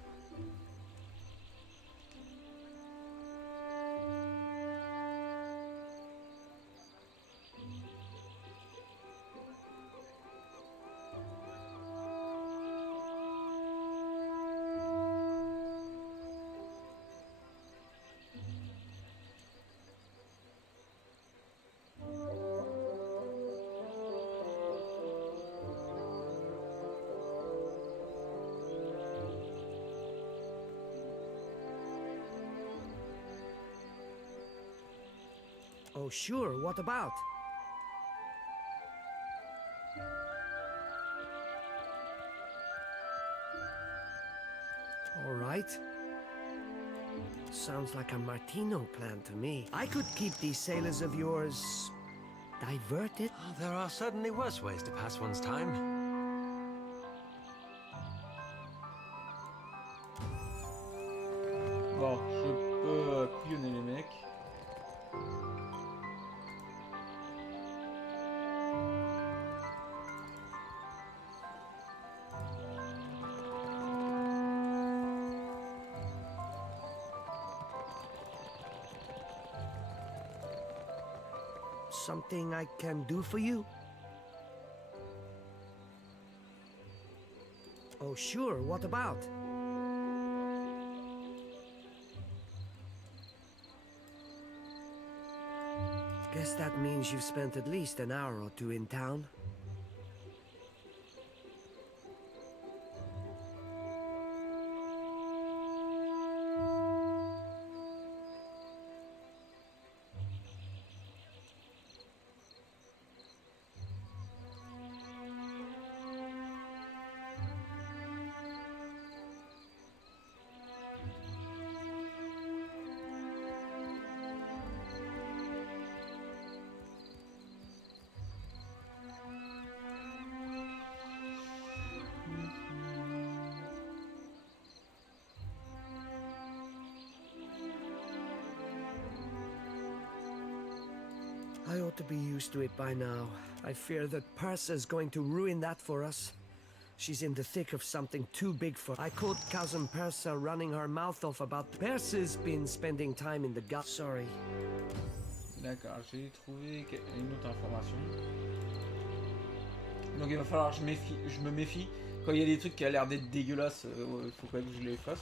Oh, sure, what about? All right. Sounds like a Martino plan to me. I could keep these sailors of yours diverted. Oh, there are certainly worse ways to pass one's time. Bon, je peux couillonner les mecs. Something I can do for you? Oh, sure, what about? Guess that means you've spent at least an hour or two in town. I ought to be used to it by now. I fear that Persa's going to ruin that for us. She's in the thick of something too big for... I caught cousin Persa running her mouth off about... Persa's been spending time in the gut. Sorry. D'accord, j'ai trouvé une autre information. Donc il va falloir que je me méfie. Quand il y a des trucs qui a l'air d'être dégueulasses, il faut quand même que je les fasse.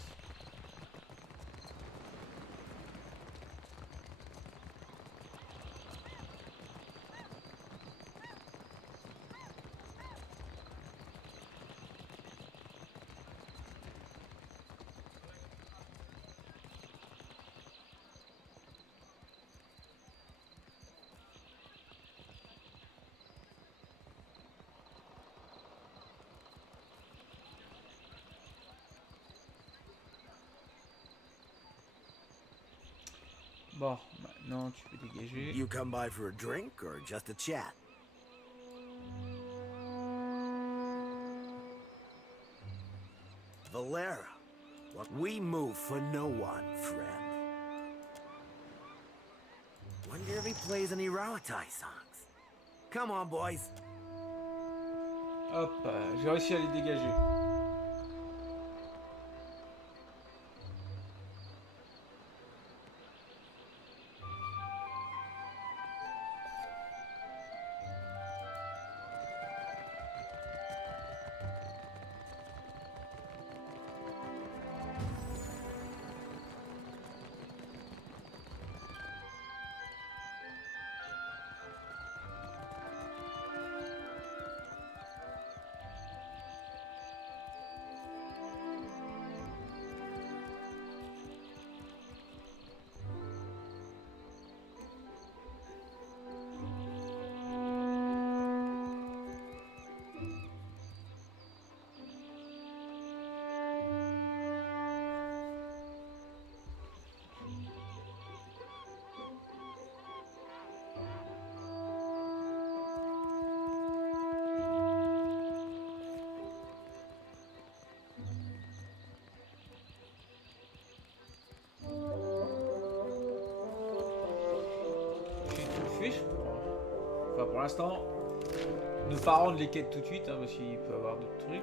Bon, maintenant tu peux dégager. You come by for a drink or just a chat? Valera, what we move for no one, friend. Wonder if he plays any Rawatai songs. Come on, boys. Hop, j'ai réussi à les dégager. l'instant, ne pas rendre les quêtes tout de suite, hein, parce qu'il peut y avoir d'autres trucs.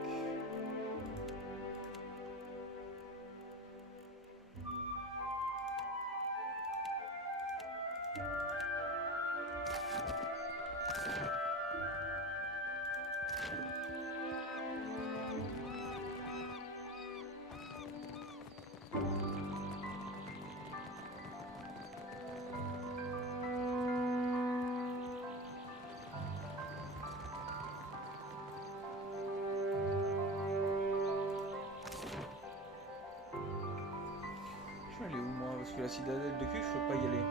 Je vais aller où moi? Parce que la citadelle de cul, je peux pas y aller.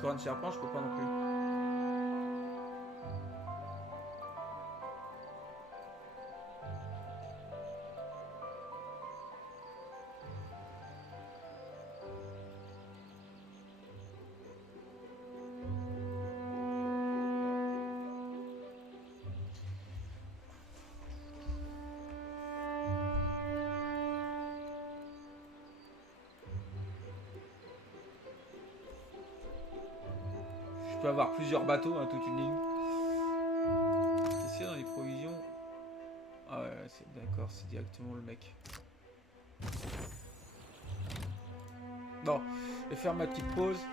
Corne serpent, je peux pas non plus. Je peux avoir plusieurs bateaux, hein, toute une ligne. Qu'est-ce qu'il y a dans les provisions? Ah ouais, c'est d'accord, c'est directement le mec. Bon, je vais faire ma petite pause.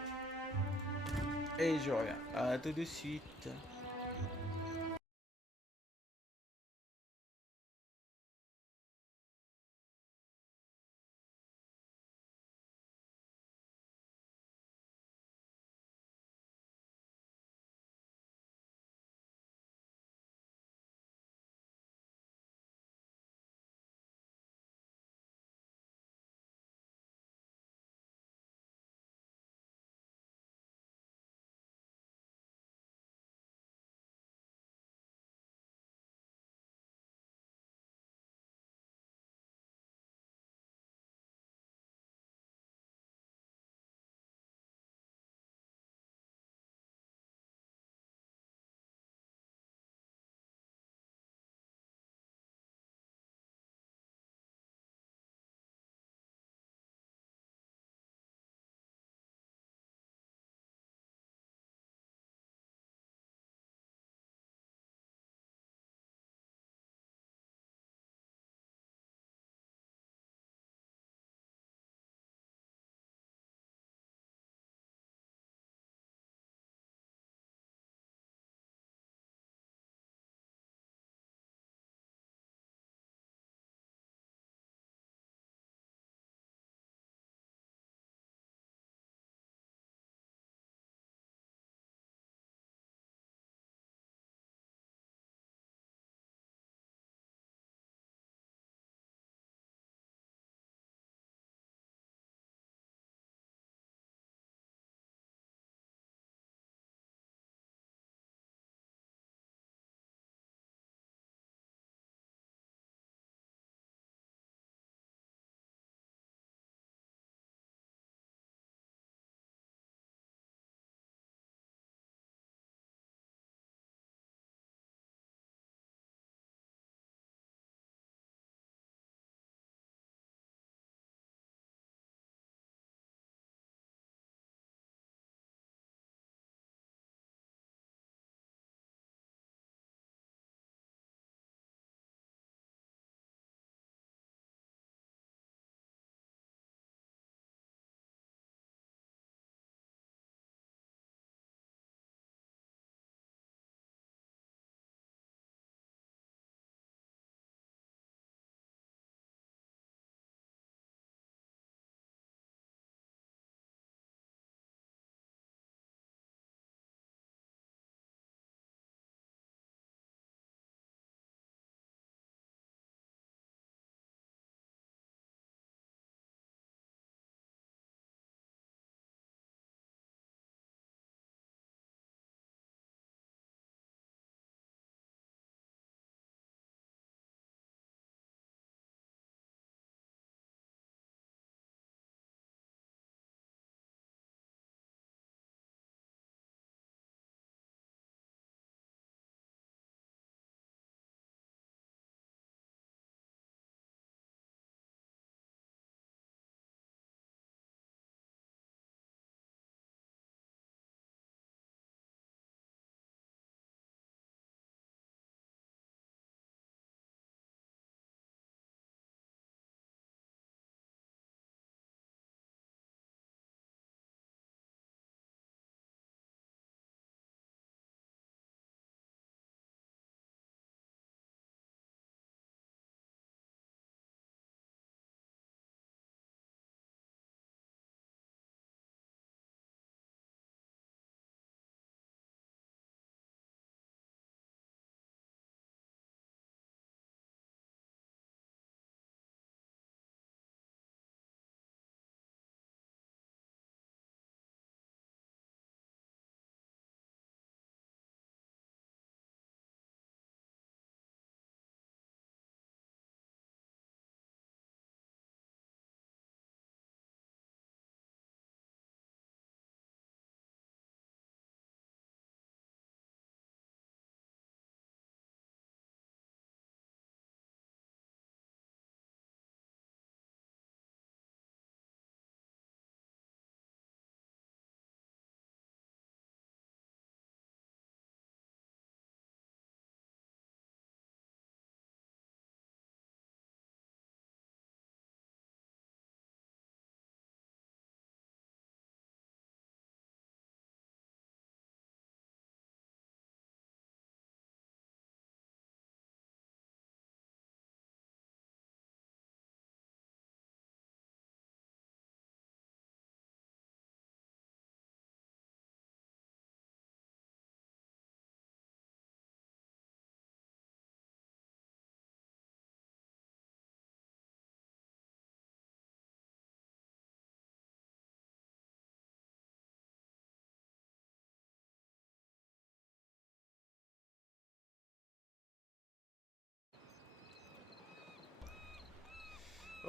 Et je reviens. À tout de suite.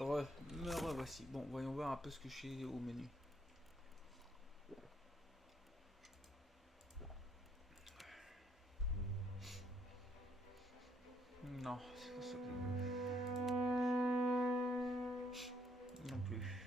Me revoici. Bon, voyons voir un peu ce que j'ai au menu. Non, c'est pas ça que je veux. Non plus.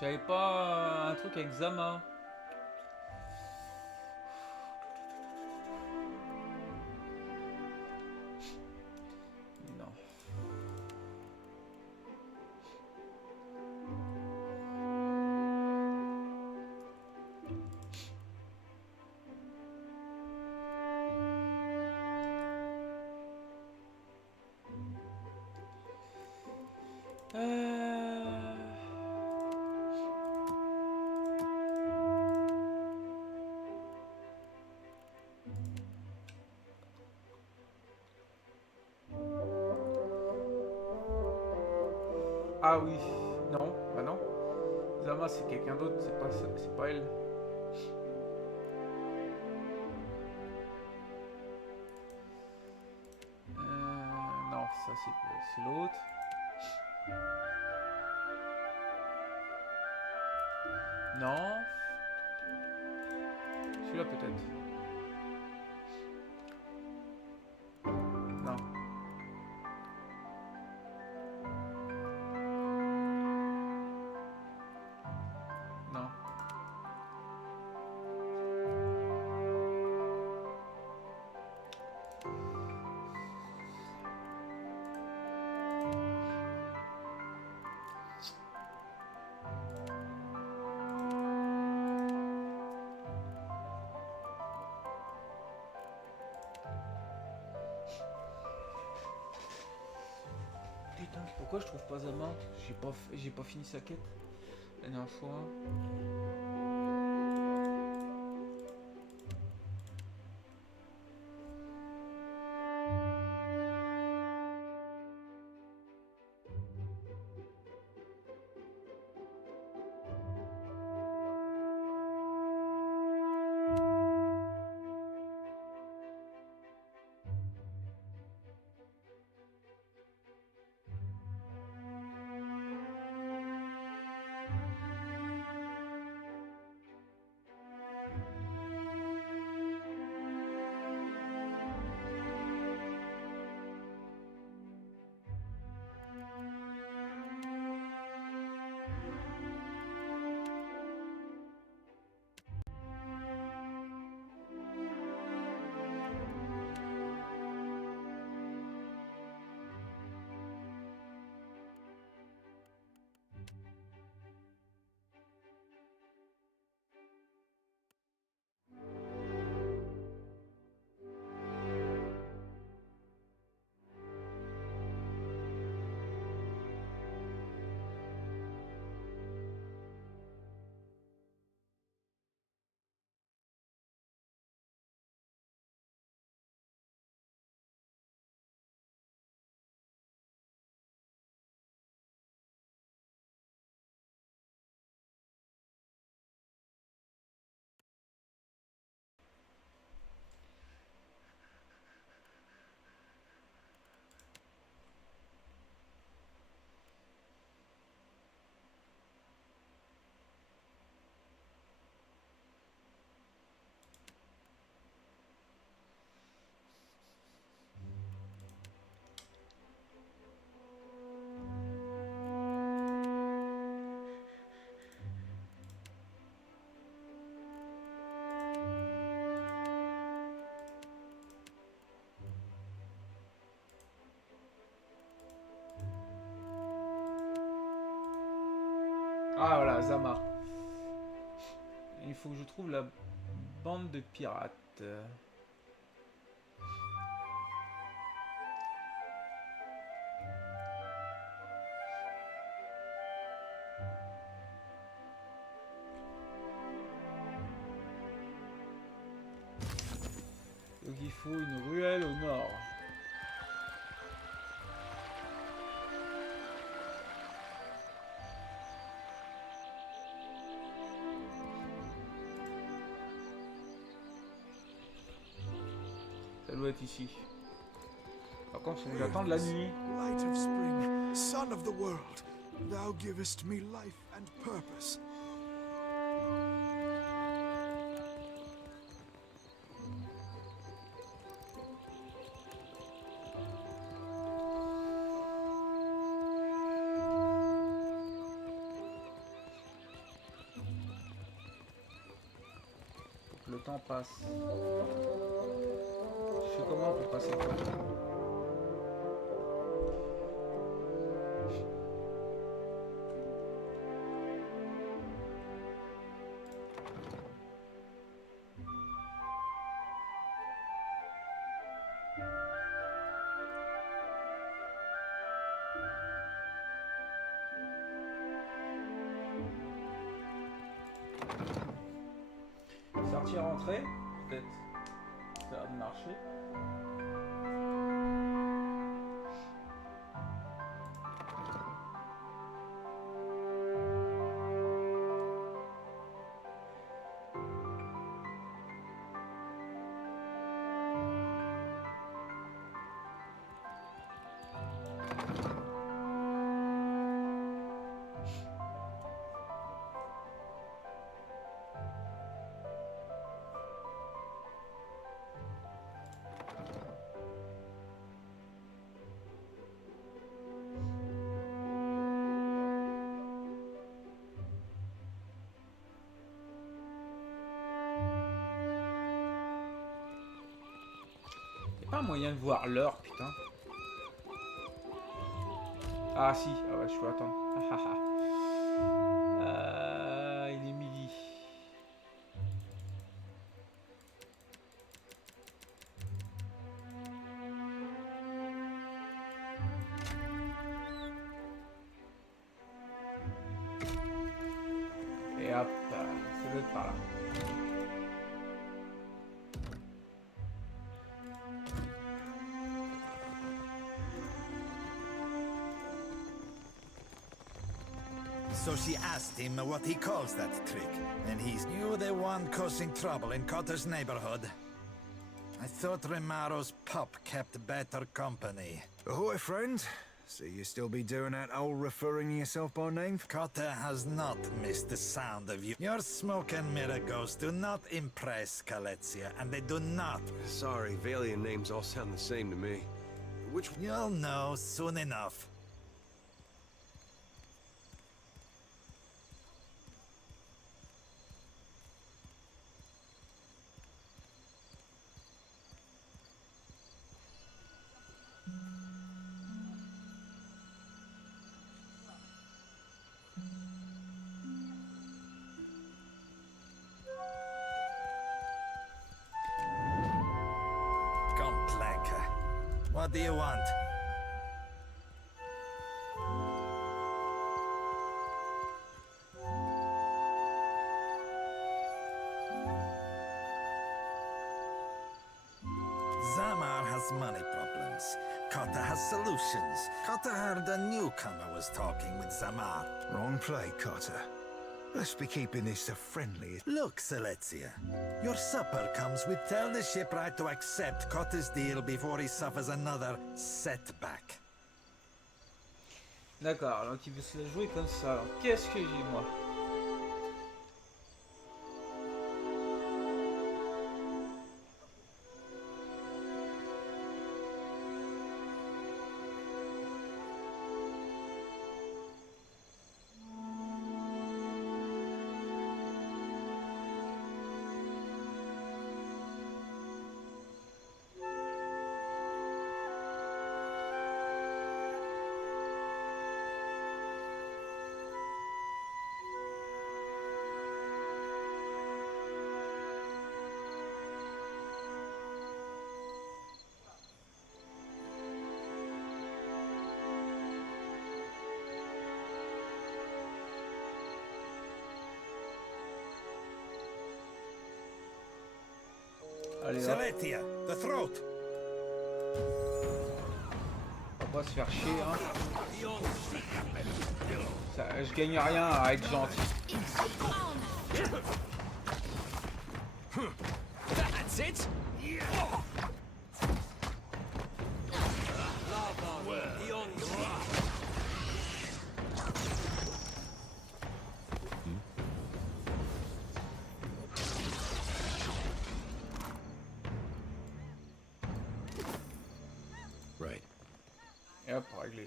J'avais pas un truc avec Zama. Non. Ah oui, non, bah non. Zama c'est quelqu'un d'autre, c'est pas elle. Non, ça c'est l'autre. Non. Celui-là peut-être. Non. Non. Putain, pourquoi je trouve pas Zama? J'ai pas fini sa quête la dernière fois. Ah voilà, Zama. Il faut que je trouve la Bande de pirates. Donc il faut une ruelle au nord. Ça doit être ici. Par contre, faut que j'attende la nuit. Light of spring, sun of the world, thou givest me life and purpose. Faut que le temps passe. Je fais comment pour passer le temps? Sortir, rentrer, peut-être ça va marcher. Pas moyen de voir l'heure, putain. Ah si, ah ouais, je peux attendre. Il est midi. Et hop, ça doit être par là. So she asked him what he calls that trick, and he's, "You the one causing trouble in Cotter's neighborhood." I thought Remaro's pup kept better company. Ahoy, friend. So you still be doing that old referring to yourself by name? Cotter has not missed the sound of you. Your smoke and mirror ghosts do not impress Kaletzia, and they do not. Sorry, Valian names all sound the same to me. Which... You'll know soon enough. What do you want? Zamar has money problems. Kata has solutions. Kata heard a newcomer was talking with Zamar. Wrong play, Cotter. Let's be keeping this a friendly... Look, Selezia. Your supper comes with tell the shipwright to accept Kata's deal before he suffers another setback. D'accord, donc il veut se la jouer comme ça. Alors, qu'est-ce que j'ai, moi? Allez, hop. Celetia, the throat. On va pas se faire chier, hein. Ça, je gagne rien à être gentil. That's it. Right. Et hop, réglé.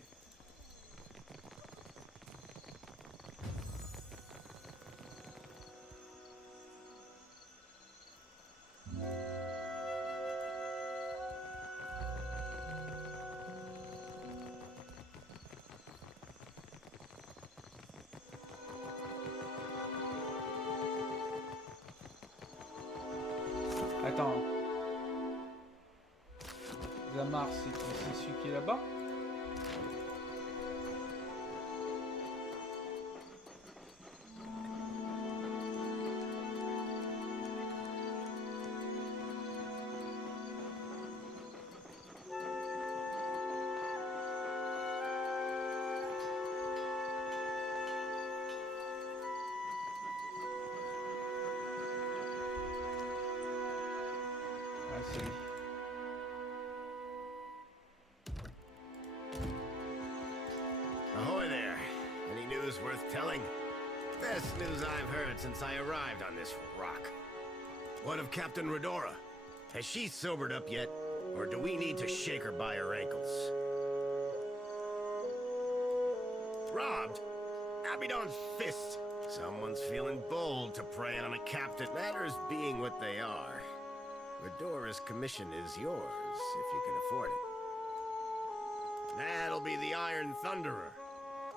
Attends. Zamar, c'est celui qui est là-bas? Ah, c'est lui. Ahoy there. Any news worth telling? Best news I've heard since I arrived on this rock. What of Captain Redora? Has she sobered up yet? Or do we need to shake her by her ankles? Robbed? Abidon's fist. Someone's feeling bold to prey on a captain. Matters being what they are. Redora's commission is yours, if you can afford it. That'll be the Iron Thunderer.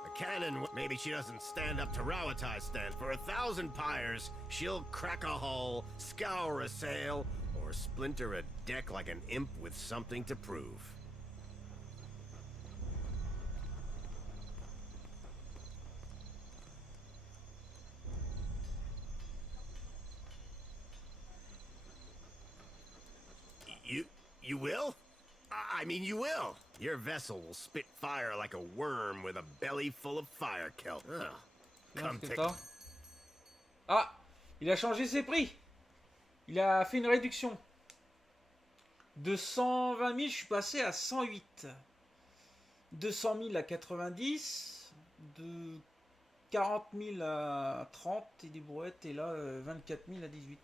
A cannon, maybe she doesn't stand up to Rowatai's stand. For 1,000 pyres, she'll crack a hull, scour a sail, or splinter a deck like an imp with something to prove. You will? I mean, you will. Your vessel will spit fire like a worm with a belly full of fire kelp. Come take... Ah, il a changé ses prix. Il a fait une réduction. De 120 000, je suis passé à 108. 200 000 à 90. De 40 000 à 30 et des brouettes. Et là, 24 000 à 18.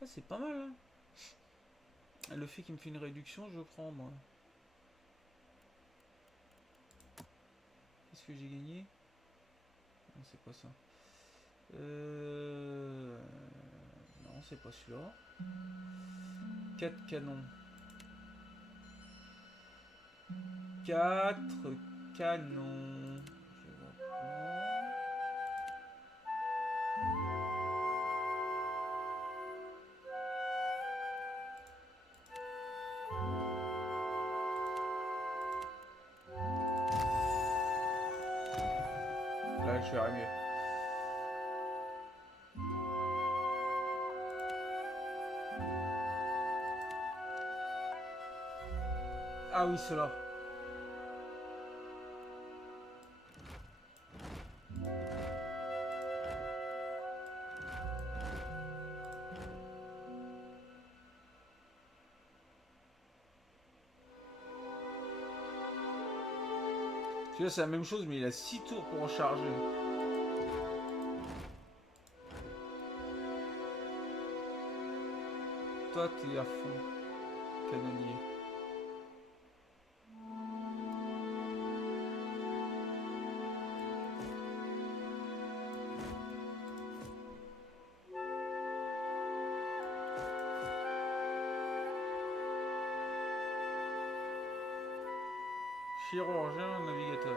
Ah, c'est pas mal, hein. Le fait qu'il me fait une réduction, je prends, moi. Qu'est-ce que j'ai gagné? Non, c'est pas ça. Non, c'est pas celui-là. 4 canons. 4 canons. Je reprends. Là, je verrai mieux. Ah oui, cela. Celui-là, c'est la même chose, mais il a 6 tours pour recharger. Toi, t'es à fond. Canonnier. Chirurgien, navigateur.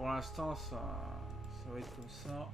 Pour l'instant, ça va être comme ça.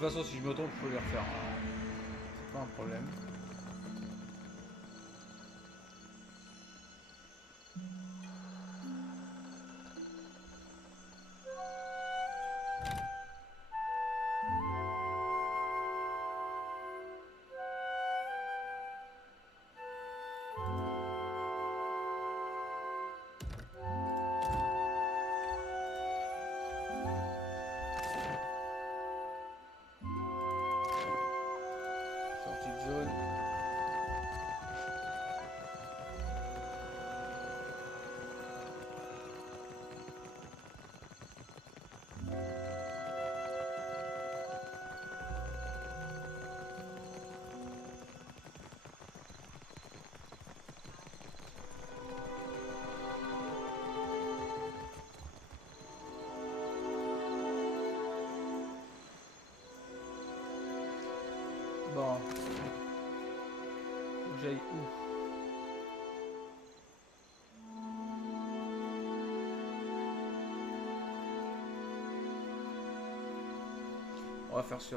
De toute façon, si je me trompe, je peux les refaire. C'est pas un problème. Bon. Faut que j'aille où? On va faire ça.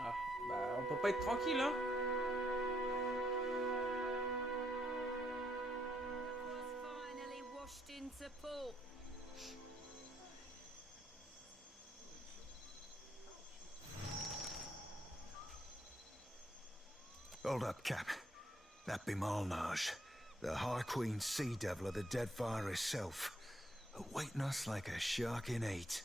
Ah, bah on peut pas être tranquille, hein. Finally washed into port. Hold up, Cap. That be Malnage, the High Queen Sea Devil of the Deadfire herself, awaiting us like a shark in hate.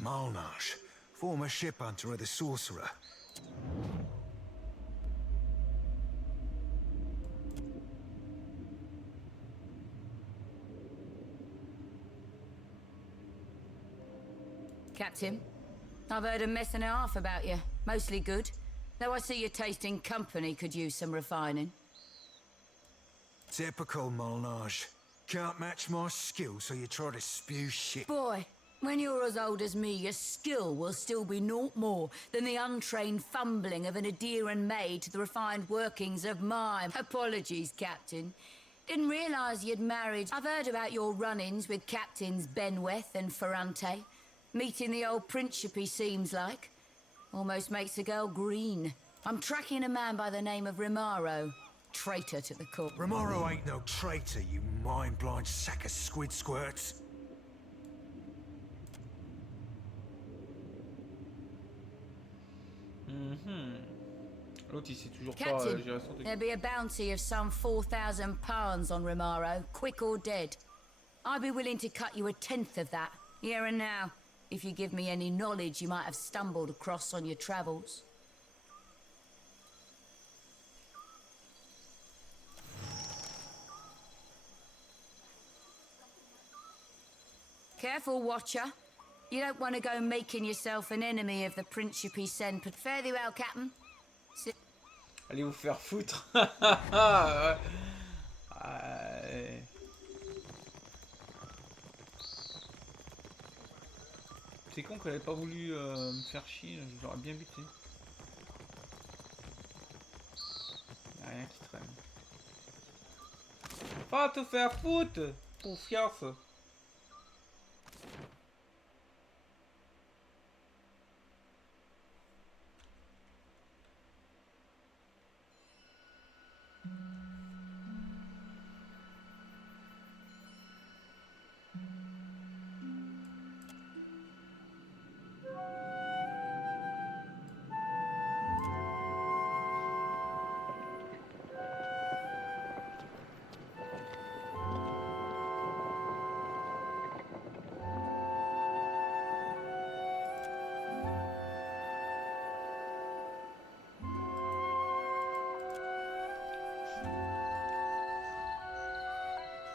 Malnage, former ship hunter of the Sorcerer. Captain, I've heard a mess and a half about you. Mostly good. Though I see your taste in company could use some refining. Typical Malnage. Can't match my skill, so you try to spew shit. Boy, when you're as old as me, your skill will still be naught more than the untrained fumbling of an Adeiran maid to the refined workings of mine. Apologies, Captain. Didn't realise you'd married. I've heard about your run-ins with Captains Benweth and Ferrante. Meeting the old Principe seems like. Almost makes a girl green. I'm tracking a man by the name of Rimaro. Traitor to the court. Rimaro ain't no traitor, you mind-blind sack of squid squirts. L'autre il sait toujours pas Captain, gérer son truc. there'll be a bounty of some 4,000 pounds on Rimaro, quick or dead. I'd be willing to cut you 1/10 of that, here and now, if you give me any knowledge you might have stumbled across on your travels. Careful, Watcher. You don't want to go making yourself an enemy of the Principe Sen. Fare thee well, Captain. Allez vous faire foutre. C'est con qu'elle ait pas voulu me faire chier, je l'aurais bien buté. Y'a rien qui traîne. Va te faire foutre, pour fiasse.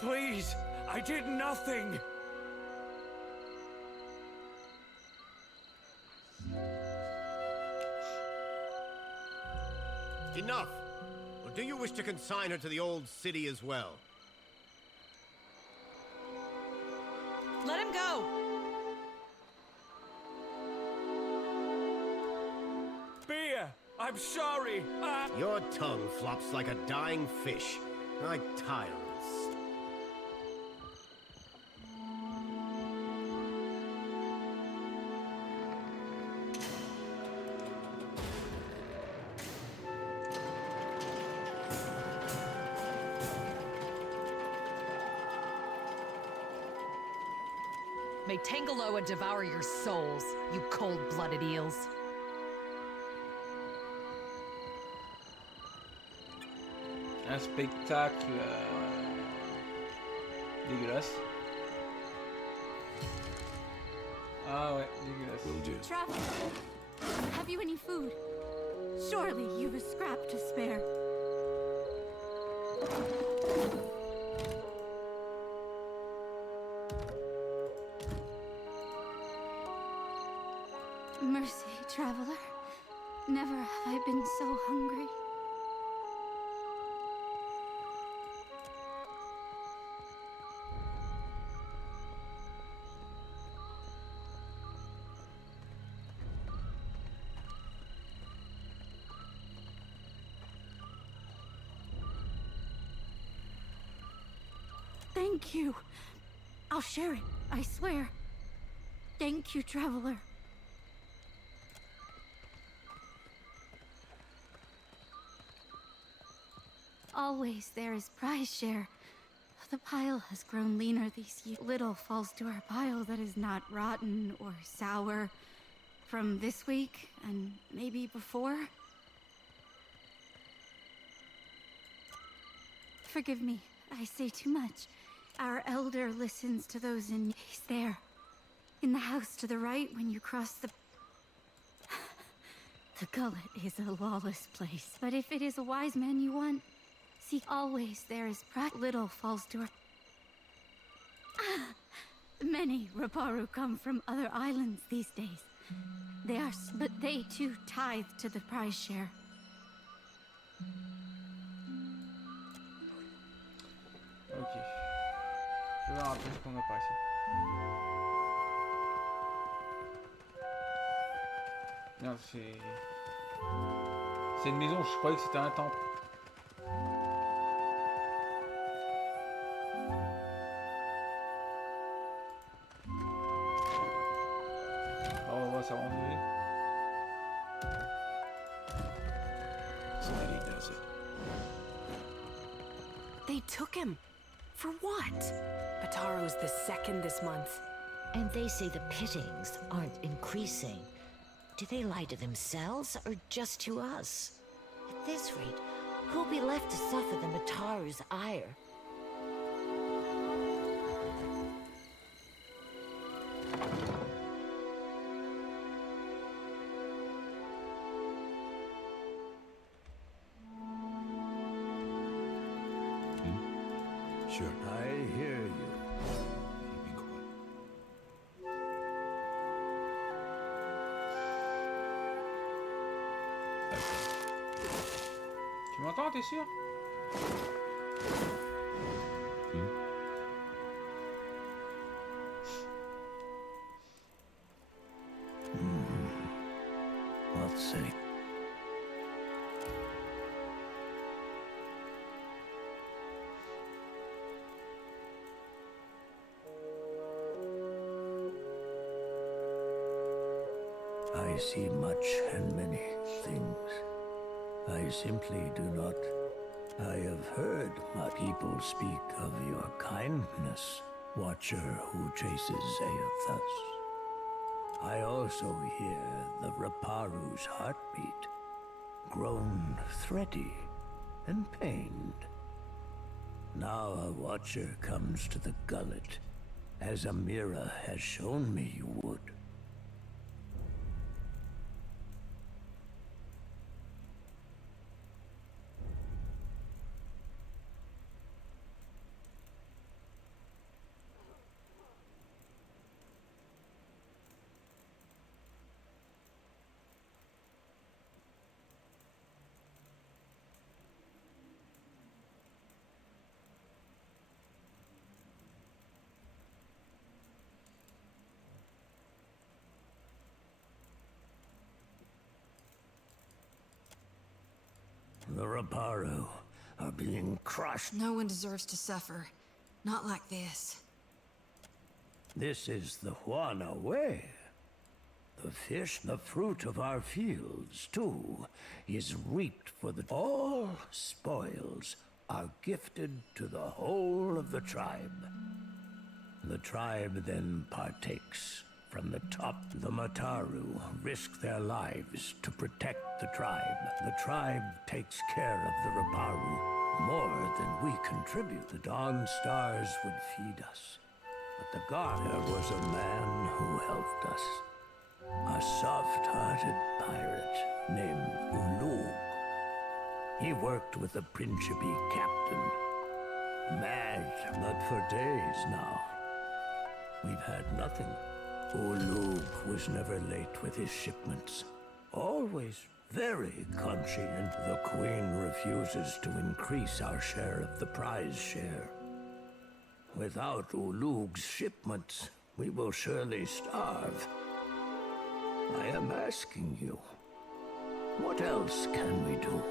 Please, I did nothing. Enough! Or do you wish to consign her to the old city as well? Let him go! Beer, I'm sorry. Your tongue flops like a dying fish. I tire of this. May Tangaloa devour your souls, you cold-blooded eels. Un spectacle dégueulasse. Ah ouais, dégueulasse. Will do. Traveler, have you any food? Surely you've a scrap to spare. Mercy, traveler. Never have I been so hungry. Thank you. I'll share it, I swear. Thank you, traveler. Always there is prize share. The pile has grown leaner these years. Little falls to our pile that is not rotten or sour from this week and maybe before. Forgive me, I say too much. Our elder listens to those in... He's there. In the house to the right when you cross the... The gullet is a lawless place. But if it is a wise man you want, see, always there is little falls to our... Many Raparu come from other islands these days. They are... But they too tithe to the prize share. Ok. Je vais voir un peu ce qu'on a par ici. Merde, c'est... C'est une maison, je croyais que c'était un temple. Alors on va s'avancer. Steady does it. They took him. For what? Bataro's the second this month. And they say the pittings aren't increasing. Do they lie to themselves or just to us? At this rate, who'll be left to suffer the Mataru's ire? Sure. I hear you. Keeping quiet. Tu m'entends, t'es sûr? Let's see. I see much and many things. I simply do not. I have heard my people speak of your kindness, Watcher who chases Aethus. I also hear the Raparu's heartbeat, grown thready and pained. Now a Watcher comes to the gullet, as Amira has shown me you would. The Raparu are being crushed. No one deserves to suffer. Not like this. This is the Juana way. The fish, the fruit of our fields, too, is reaped for the... All spoils are gifted to the whole of the tribe. The tribe then partakes. From the top, the Mataru risk their lives to protect the tribe. The tribe takes care of the Raparu more than we contribute. The dawn stars would feed us, but the god, there was a man who helped us. A soft-hearted pirate named Ulug. He worked with the Principe captain. Mad, but for days now, we've had nothing. Ulug was never late with his shipments. Always very conscientious. The Queen refuses to increase our share of the prize share. Without Ulug's shipments, we will surely starve. I am asking you, what else can we do?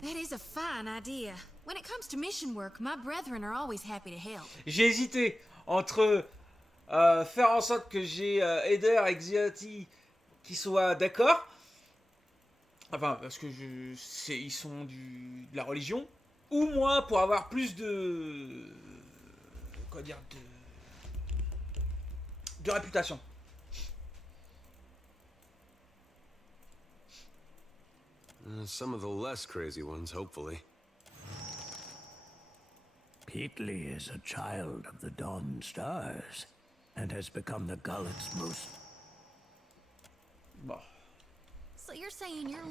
That is a fine idea. When it comes to mission work, my brethren are always happy to help. J'ai hésité entre faire en sorte que j'ai Eder et Xiati qui soient d'accord. Enfin, parce que ils sont de la religion. Ou moi, pour avoir plus de... Quoi dire, de réputation. Some of the less crazy ones, hopefully. Peatly is a child of the Dawn Stars, and has become the Gullet's most... Bon. So you're saying you're...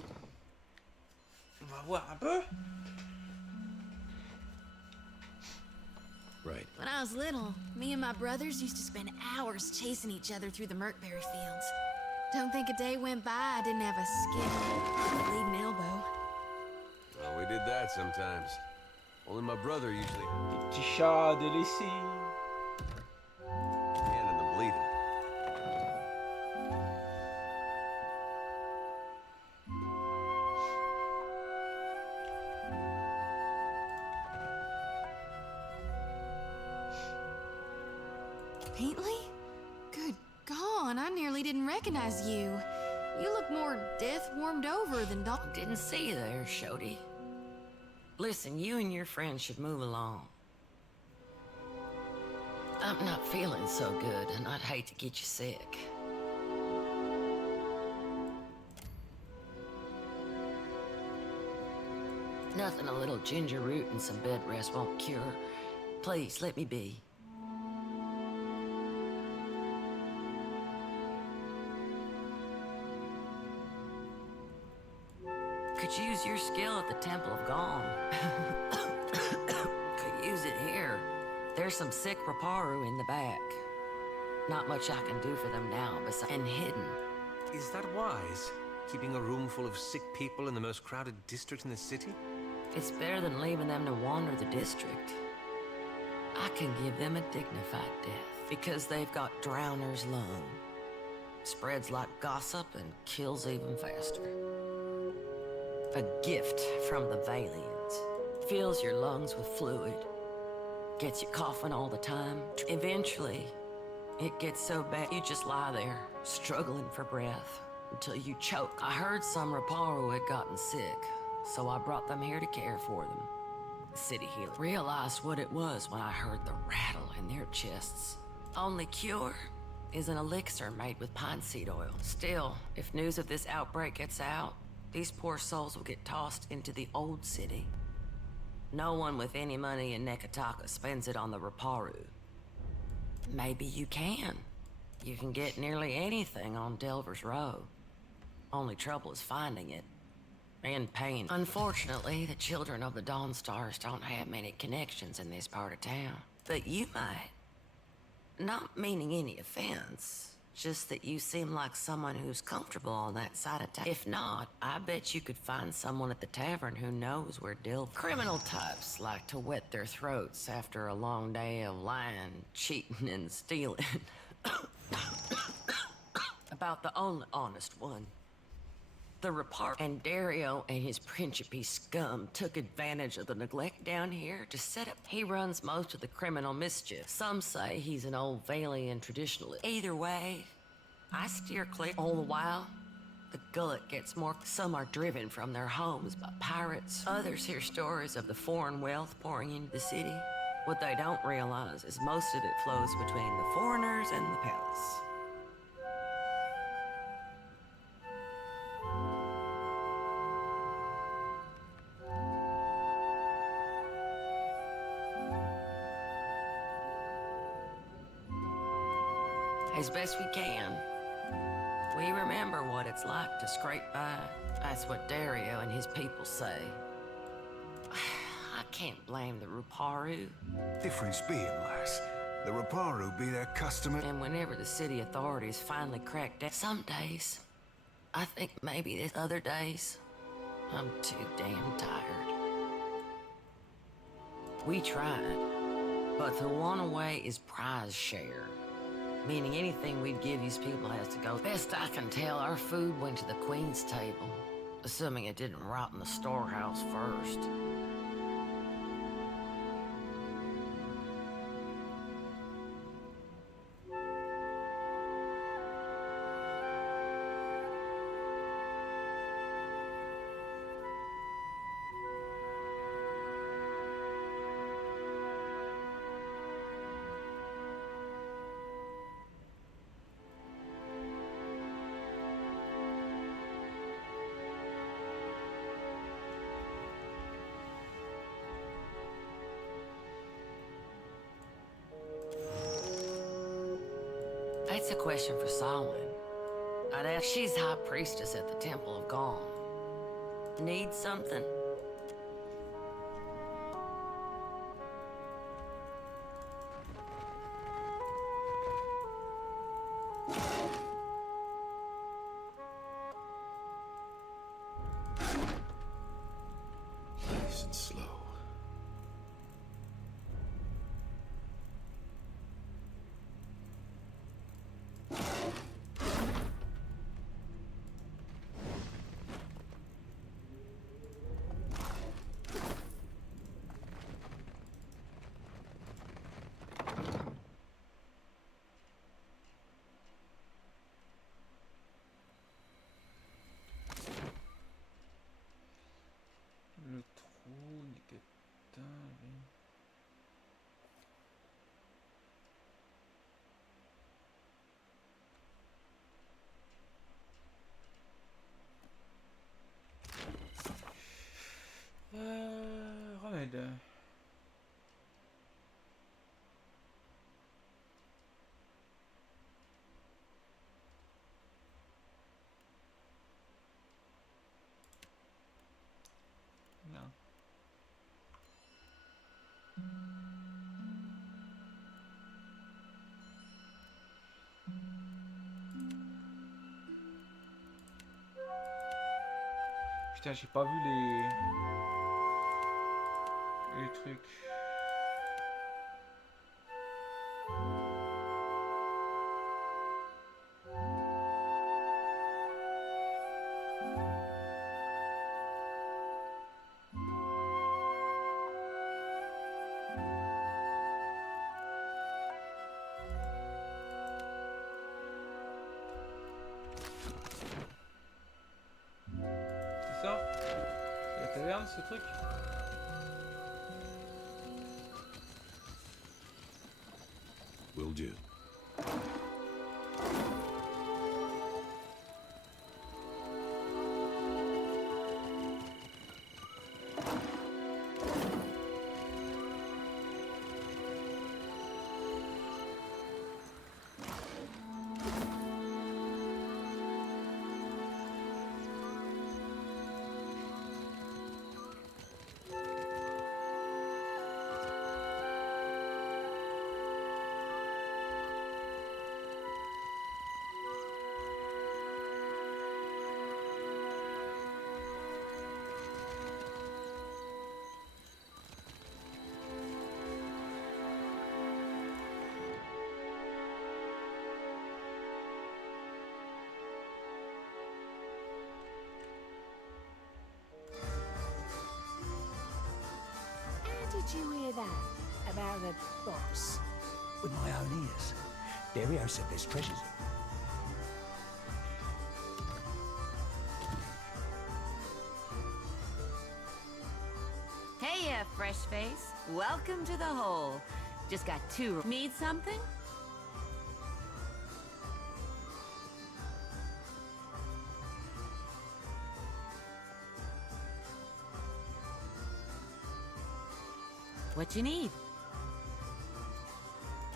On va voir un peu. Right. When I was little, me and my brothers used to spend hours chasing each other through the Merkberry fields. Don't think a day went by I didn't have a skin, a bleeding elbow. Well, we did that sometimes. Only my brother usually... Petit chat délaissé. And in the bleeding. Peatly? Good gone, I nearly didn't recognize you. You look more death-warmed over than dog. Didn't see you there, Shody. Listen, you and your friend should move along. I'm not feeling so good, and I'd hate to get you sick. Nothing a little ginger root and some bed rest won't cure. Please, let me be. Could use your skill at the Temple of Gone. Could use it here. There's some sick Raparu in the back. Not much I can do for them now, and hidden. Is that wise? Keeping a room full of sick people in the most crowded district in the city? It's better than leaving them to wander the district. I can give them a dignified death, because they've got Drowner's lung. Spreads like gossip and kills even faster. A gift from the Valians. Fills your lungs with fluid. Gets you coughing all the time. Eventually, it gets so bad you just lie there, struggling for breath, until you choke. I heard some Raparu had gotten sick, so I brought them here to care for them. The city healer. Realized what it was when I heard the rattle in their chests. Only cure is an elixir made with pine seed oil. Still, if news of this outbreak gets out, these poor souls will get tossed into the old city. No one with any money in Neketaka spends it on the Raparu. Maybe you can. You can get nearly anything on Delver's Row. Only trouble is finding it. And paying. Unfortunately, the children of the Dawn Stars don't have many connections in this part of town. But you might. Not meaning any offense. Just that you seem like someone who's comfortable on that side of town. If not, I bet you could find someone at the tavern who knows where criminal types like to wet their throats after a long day of lying, cheating, and stealing. About the only honest one. The Repart and Dario and his Principe scum took advantage of the neglect down here to set up. He runs most of the criminal mischief. Some say he's an old Valian traditionalist. Either way, I steer clear. All the while, the gullet gets more. Some are driven from their homes by pirates. Others hear stories of the foreign wealth pouring into the city. What they don't realize is most of it flows between the foreigners and the palace. As best we can. We remember what it's like to scrape by. That's what Dario and his people say. I can't blame the Ruparu. Difference being, lass, the Ruparu be their customer. And whenever the city authorities finally crack down, some days, I think maybe there's other days, I'm too damn tired. We tried, but the one away is prize share. Meaning anything we'd give these people has to go. Best I can tell, our food went to the Queen's table. Assuming it didn't rot in the storehouse first. That's a question for Solomon. I'd ask. She's high priestess at the Temple of Gone. Need something? Nice and slow. Le trou, Neketaka. Remède. Non. Putain, j'ai pas vu les trucs. C'est ça? C'est la taverne, ce truc? Will do. Did you hear that? About the boss? With my own ears. Dario said there's treasures. Hey, fresh face. Welcome to the hole. Just got two. Need something? What you need?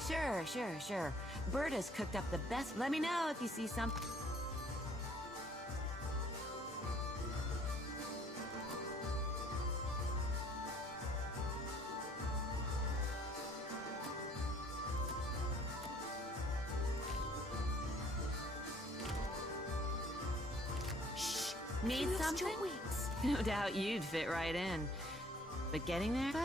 Sure. Berta's cooked up the best. Let me know if you see something. Need something? No doubt you'd fit right in. But getting there?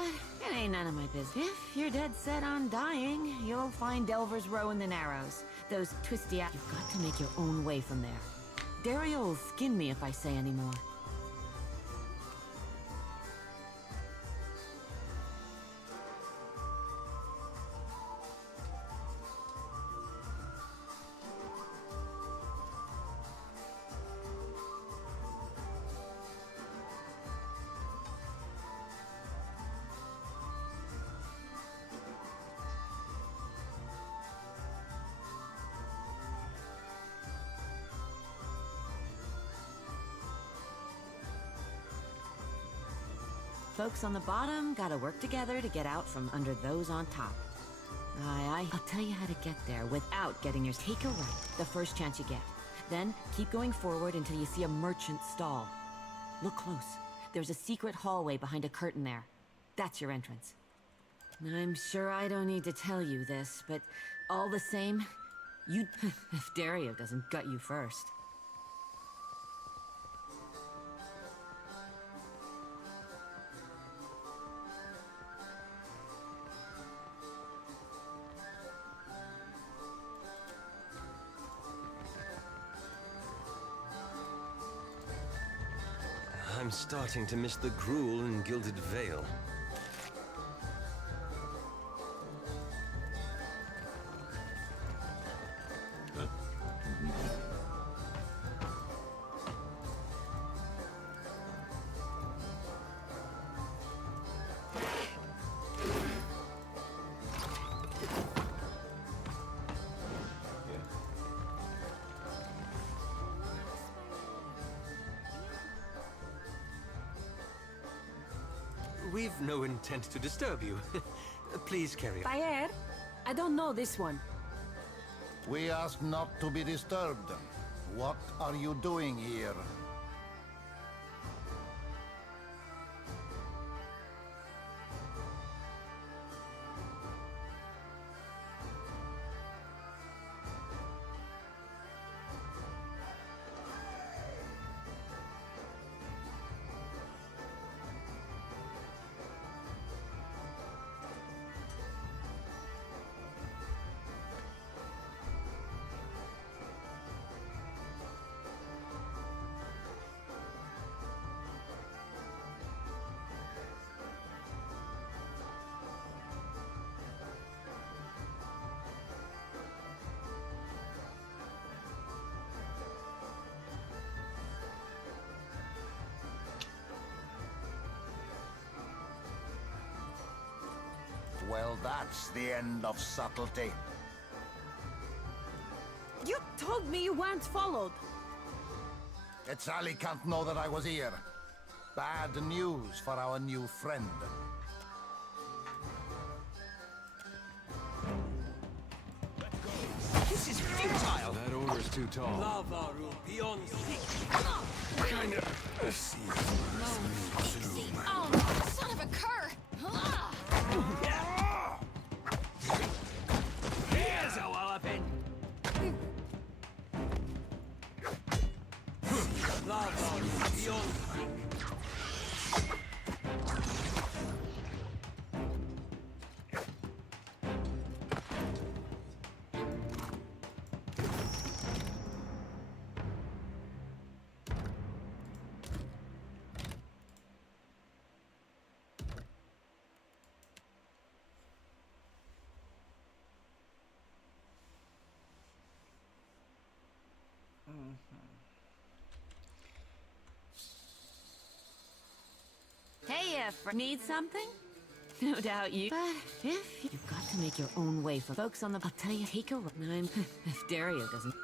It ain't none of my business. If you're dead set on dying, you'll find Delver's Row in the Narrows. Those twisty You've got to make your own way from there. Dario will skin me if I say any more. Folks on the bottom gotta work together to get out from under those on top. Aye. I'll tell you how to get there without getting yours. Take a right the first chance you get. Then keep going forward until you see a merchant stall. Look close. There's a secret hallway behind a curtain there. That's your entrance. I'm sure I don't need to tell you this, but all the same, you if Dario doesn't gut you first. I'm starting to miss the gruel and gilded veil. We've no intent to disturb you. Please carry on. Bayer, I don't know this one. We ask not to be disturbed. What are you doing here? Well, that's the end of subtlety. You told me you weren't followed. Sally can't know that I was here. Bad news for our new friend. This is futile! That order's too tall. Lava room beyond Kinda. Oh, son of a cur! Ah! Here's a walloping! Lava room beyond Hiya, need something? No doubt you. But if you've got to make your own way for folks on the. I'll tell you, take a run. If Dario doesn't.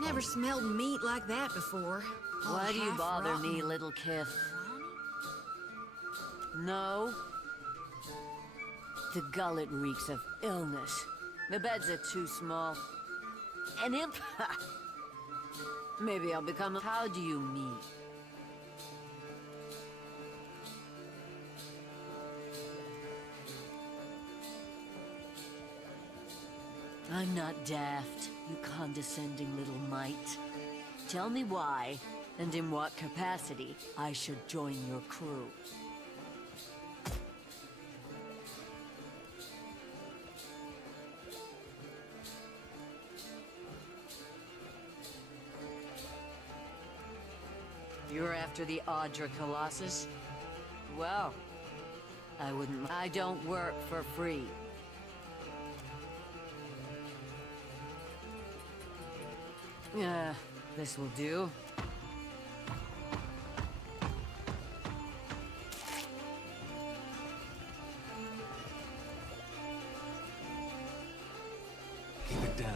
Never smelled meat like that before. Why do you half bother rotten. me, little Kith? No. The gullet reeks of illness. The beds are too small. An imp? Maybe I'll become. How do you mean? I'm not daft, you condescending little mite. Tell me why, and in what capacity, I should join your crew. You're after the Audra Colossus? Well, I wouldn't. I don't work for free. This will do. Keep it down.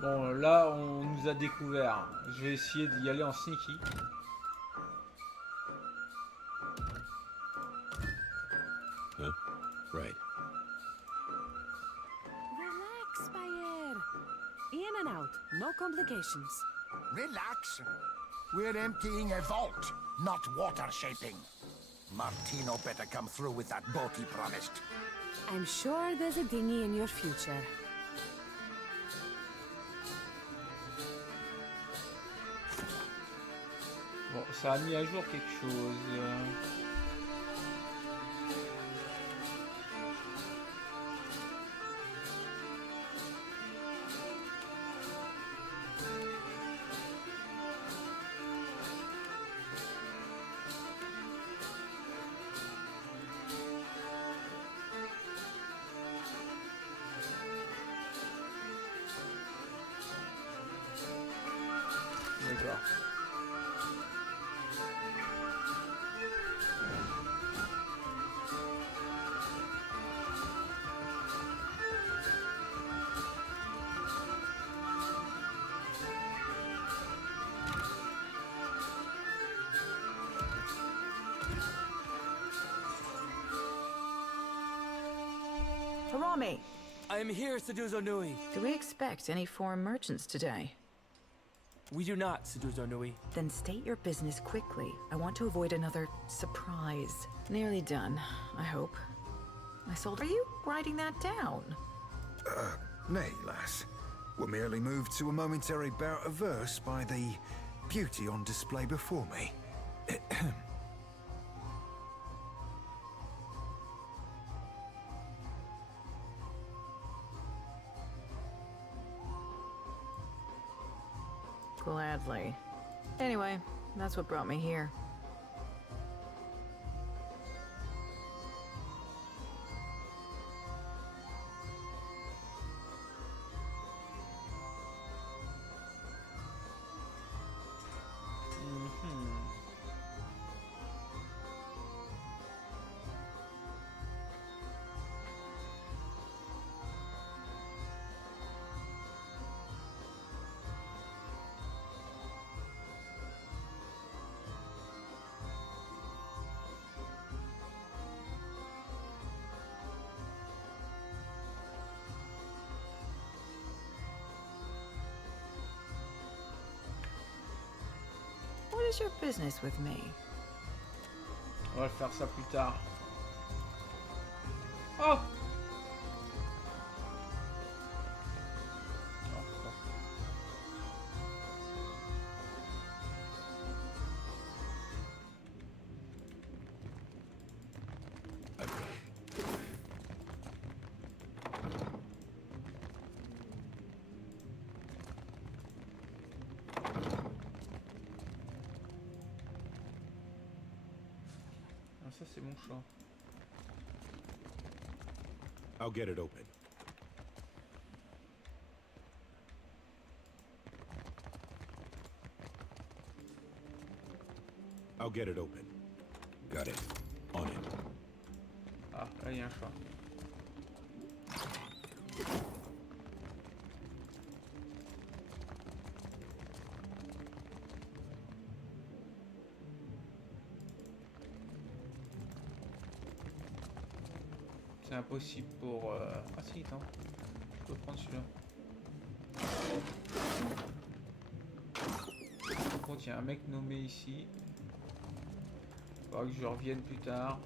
Bon, là, on nous a découvert. Je vais essayer d'y aller en sneaky. Right. Relax, Bayer. In and out, no complications. Relax. We're emptying a vault, not water shaping. Martino better come through with that boat he promised. I'm sure there's a dinghy in your future. Bon, ça a mis à jour quelque chose. D'accord. Harami! I am here, Seduzo Nui. Do we expect any foreign merchants today? We do not, Seduzo Nui. Then state your business quickly. I want to avoid another surprise. Nearly done, I hope. I sold. Are you writing that down? Nay, lass. We're merely moved to a momentary bout of verse by the beauty on display before me. Gladly. Anyway, that's what brought me here. What is your business with me? On va faire ça plus tard. Oh! Ça c'est mon choix. I'll get it open. I'll get it open. Got it. On it. Ah, là il y a un choix. C'est impossible pour... Ah si, attends. Je peux prendre celui-là. Par contre, il y a un mec nommé ici. Il faudra que je revienne plus tard.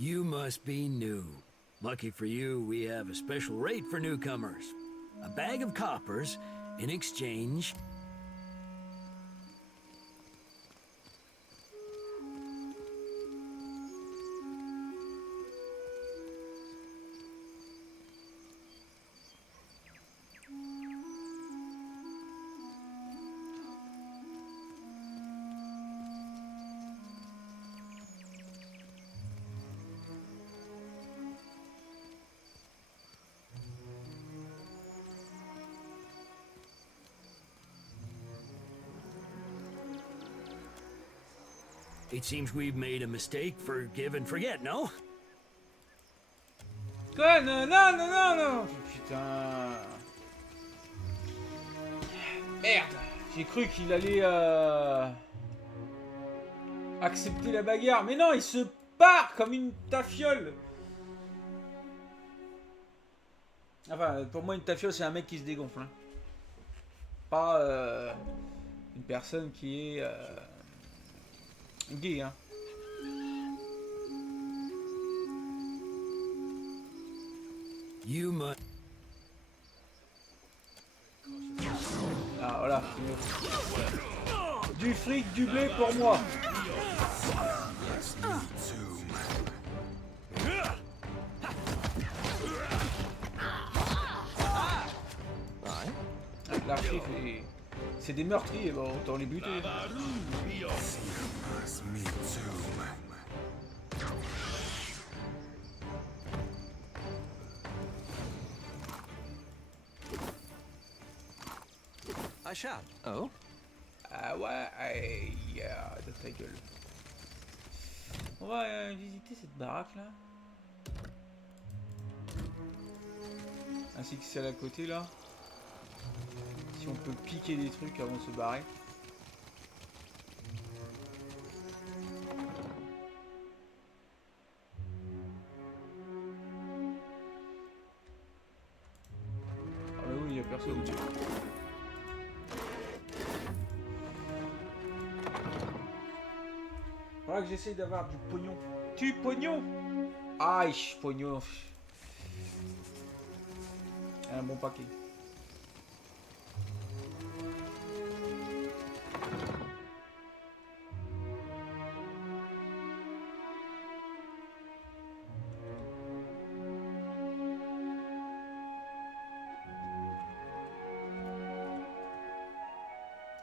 You must be new. Lucky for you, we have a special rate for newcomers. A bag of coppers in exchange. It seems we've made a mistake. Forgive and forget, no? Quoi? Non, non, non, non, non! Putain... Merde! J'ai cru qu'il allait accepter la bagarre. Mais non, il se barre comme une tafiole! Enfin, pour moi, une tafiole, c'est un mec qui se dégonfle. Hein. Pas une personne qui est... gay, hein. You must. Ah voilà. Du fric, du blé pour moi. L'archive, c'est des meurtriers, bon, autant les buter. I shall. Oh? Ah ouais, de ta gueule. On va visiter cette baraque là. Ainsi que celle à côté là. Si on peut piquer des trucs avant de se barrer. Ah bah oui, il n'y a personne. Faudra que j'essaye d'avoir du pognon. Du pognon! Aïe, pognon. Un bon paquet.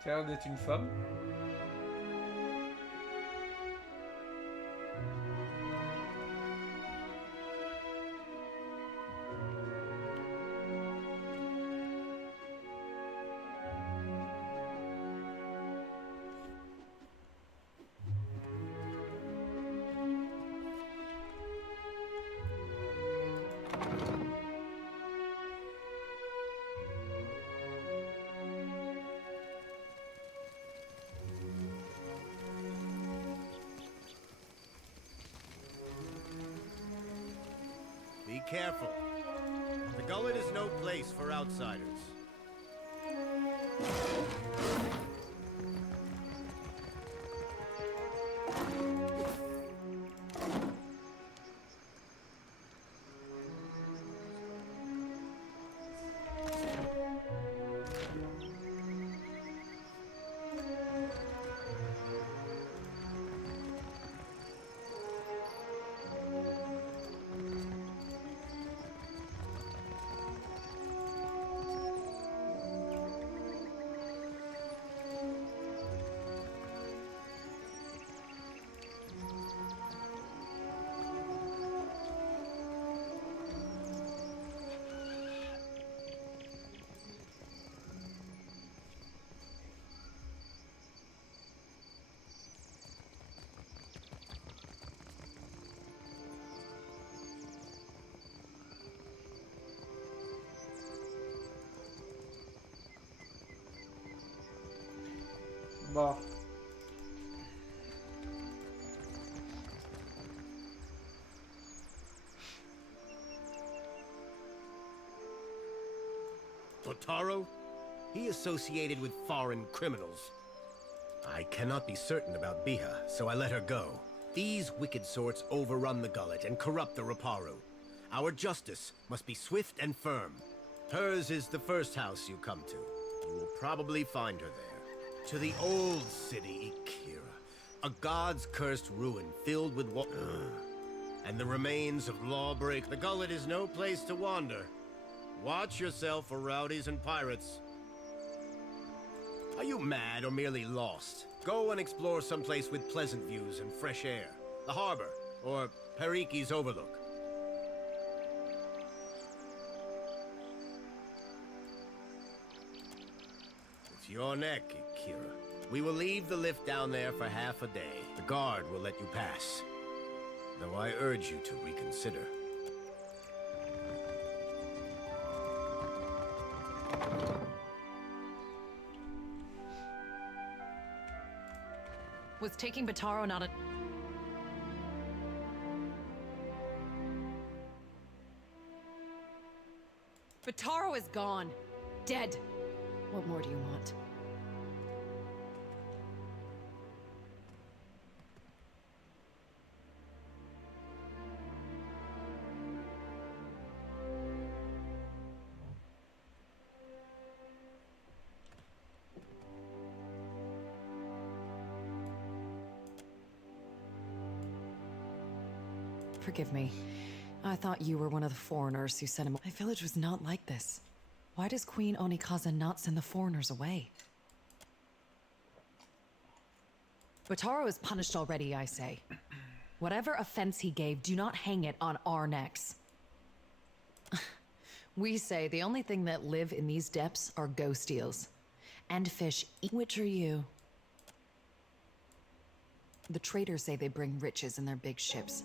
Ça a l'air d'être une femme. careful. The gullet is no place for outsiders. Bon. Totaro? He associated with foreign criminals. I cannot be certain about Biha, so I let her go. These wicked sorts overrun the gullet and corrupt the Raparu. Our justice must be swift and firm. Hers is the first house you come to. You will probably find her there. To the old city, Ikira. A god's cursed ruin filled with and the remains of lawbreak. The gullet is no place to wander. Watch yourself for rowdies and pirates. Are you mad or merely lost? Go and explore someplace with pleasant views and fresh air. The harbor, or Periki's Overlook. It's your neck, Ikira. We will leave the lift down there for half a day. The guard will let you pass. Though I urge you to reconsider. Was taking Bataro not a... Bataro is gone. Dead. What more do you want? Forgive me. I thought you were one of the foreigners who sent him. My village was not like this. Why does Queen Onikaza not send the foreigners away? Bataro is punished already, I say. Whatever offense he gave, do not hang it on our necks. We say the only thing that live in these depths are ghost eels. And fish. Which are you? The traders say they bring riches in their big ships.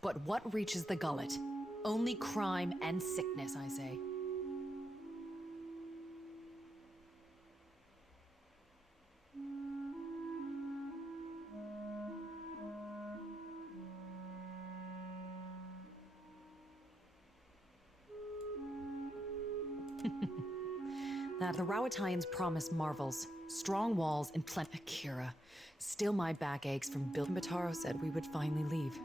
But what reaches the gullet? Only crime and sickness, I say. That the Rawatayans promised marvels, strong walls, and plenty. Akira, still my back aches from building. Bataro said we would finally leave.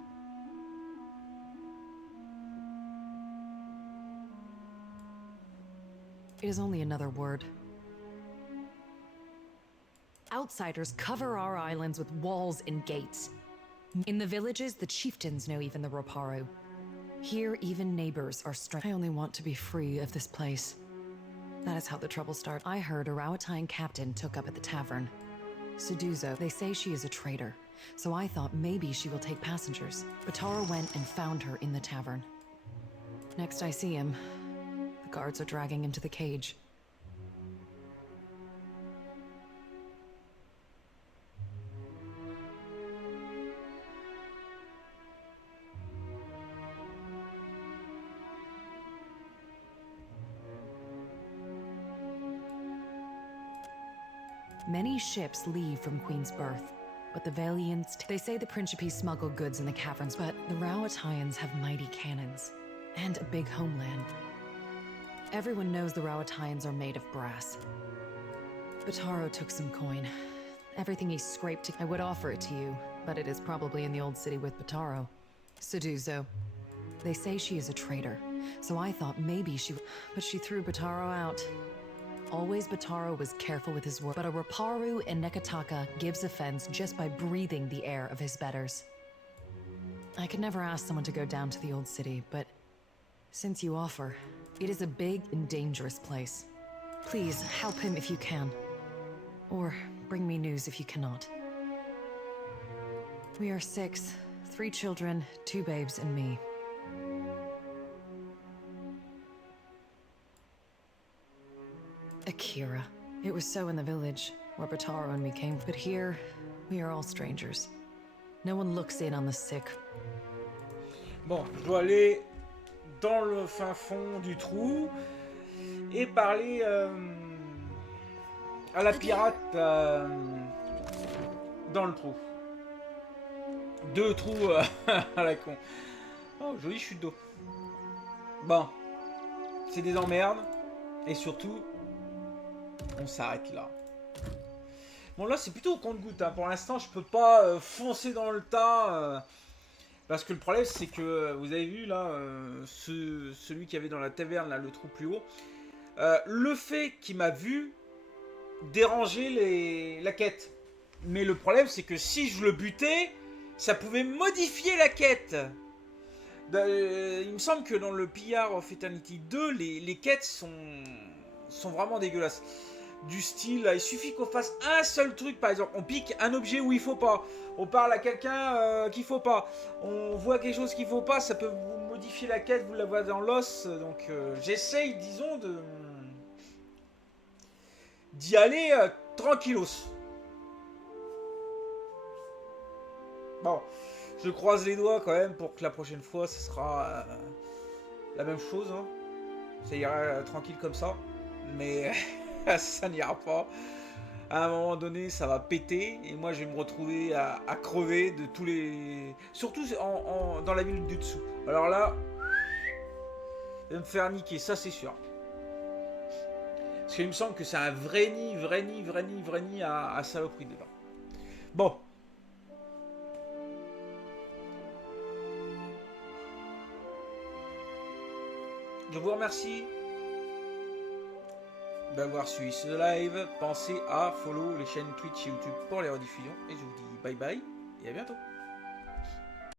It is only another word. Outsiders cover our islands with walls and gates. In the villages, the chieftains know even the Roparu. Here, even neighbors are I only want to be free of this place. That is how the trouble started. I heard a Rawatayan captain took up at the tavern. Suduzo, they say she is a traitor, so I thought maybe she will take passengers. Bataro went and found her in the tavern. Next I see him, the guards are dragging him to the cage. Many ships leave from Queen's Birth. But the Valiants, they say the Principe smuggle goods in the caverns, but the Rowattians have mighty cannons and a big homeland. Everyone knows the Rowattians are made of brass. Bataro took some coin. Everything he scraped, I would offer it to you, but it is probably in the old city with Bataro. Seduzo. They say she is a traitor, so I thought maybe but she threw Bataro out. Always Bataro was careful with his word, but a Raparu in Neketaka gives offense just by breathing the air of his betters. I could never ask someone to go down to the old city, but since you offer, it is a big and dangerous place. Please, help him if you can. Or bring me news if you cannot. We are 6, 3 children, 2 babes, and me. Akira. It was so in the village, where Bataro and me came, but here, we are all strangers. No one looks in on the sick. Bon, je dois aller dans le fin fond du trou et parler à la pirate dans le trou. 2 trous à la con. Oh, jolie chute d'eau. Bon, c'est des emmerdes et surtout, on s'arrête là. Bon, là, c'est plutôt au compte-goutte. Hein. Pour l'instant, je peux pas foncer dans le tas. Parce que le problème, c'est que, vous avez vu, là, celui qui avait dans la taverne, là, le trou plus haut, le fait qu'il m'a vu déranger la quête. Mais le problème, c'est que si je le butais, ça pouvait modifier la quête. Il me semble que dans le PR of Eternity 2, les quêtes sont vraiment dégueulasses. Du style, il suffit qu'on fasse un seul truc, par exemple, on pique un objet où il faut pas, on parle à quelqu'un qu'il faut pas, on voit quelque chose qu'il faut pas, ça peut vous modifier la quête, vous la voyez dans l'os, donc j'essaye, disons, d'y aller tranquillos. Bon, je croise les doigts quand même pour que la prochaine fois, ce sera la même chose, hein. Ça ira tranquille comme ça, mais... ça n'ira pas. À un moment donné, ça va péter et moi je vais me retrouver à crever de tous les... Surtout dans la ville du dessous. Alors là, je vais me faire niquer, ça c'est sûr. Parce qu'il me semble que c'est un vrai nid à saloperie dedans. Bon. Je vous remercie d'avoir suivi ce live. Pensez à follow les chaînes Twitch et YouTube pour les rediffusions. Et je vous dis bye bye et à bientôt.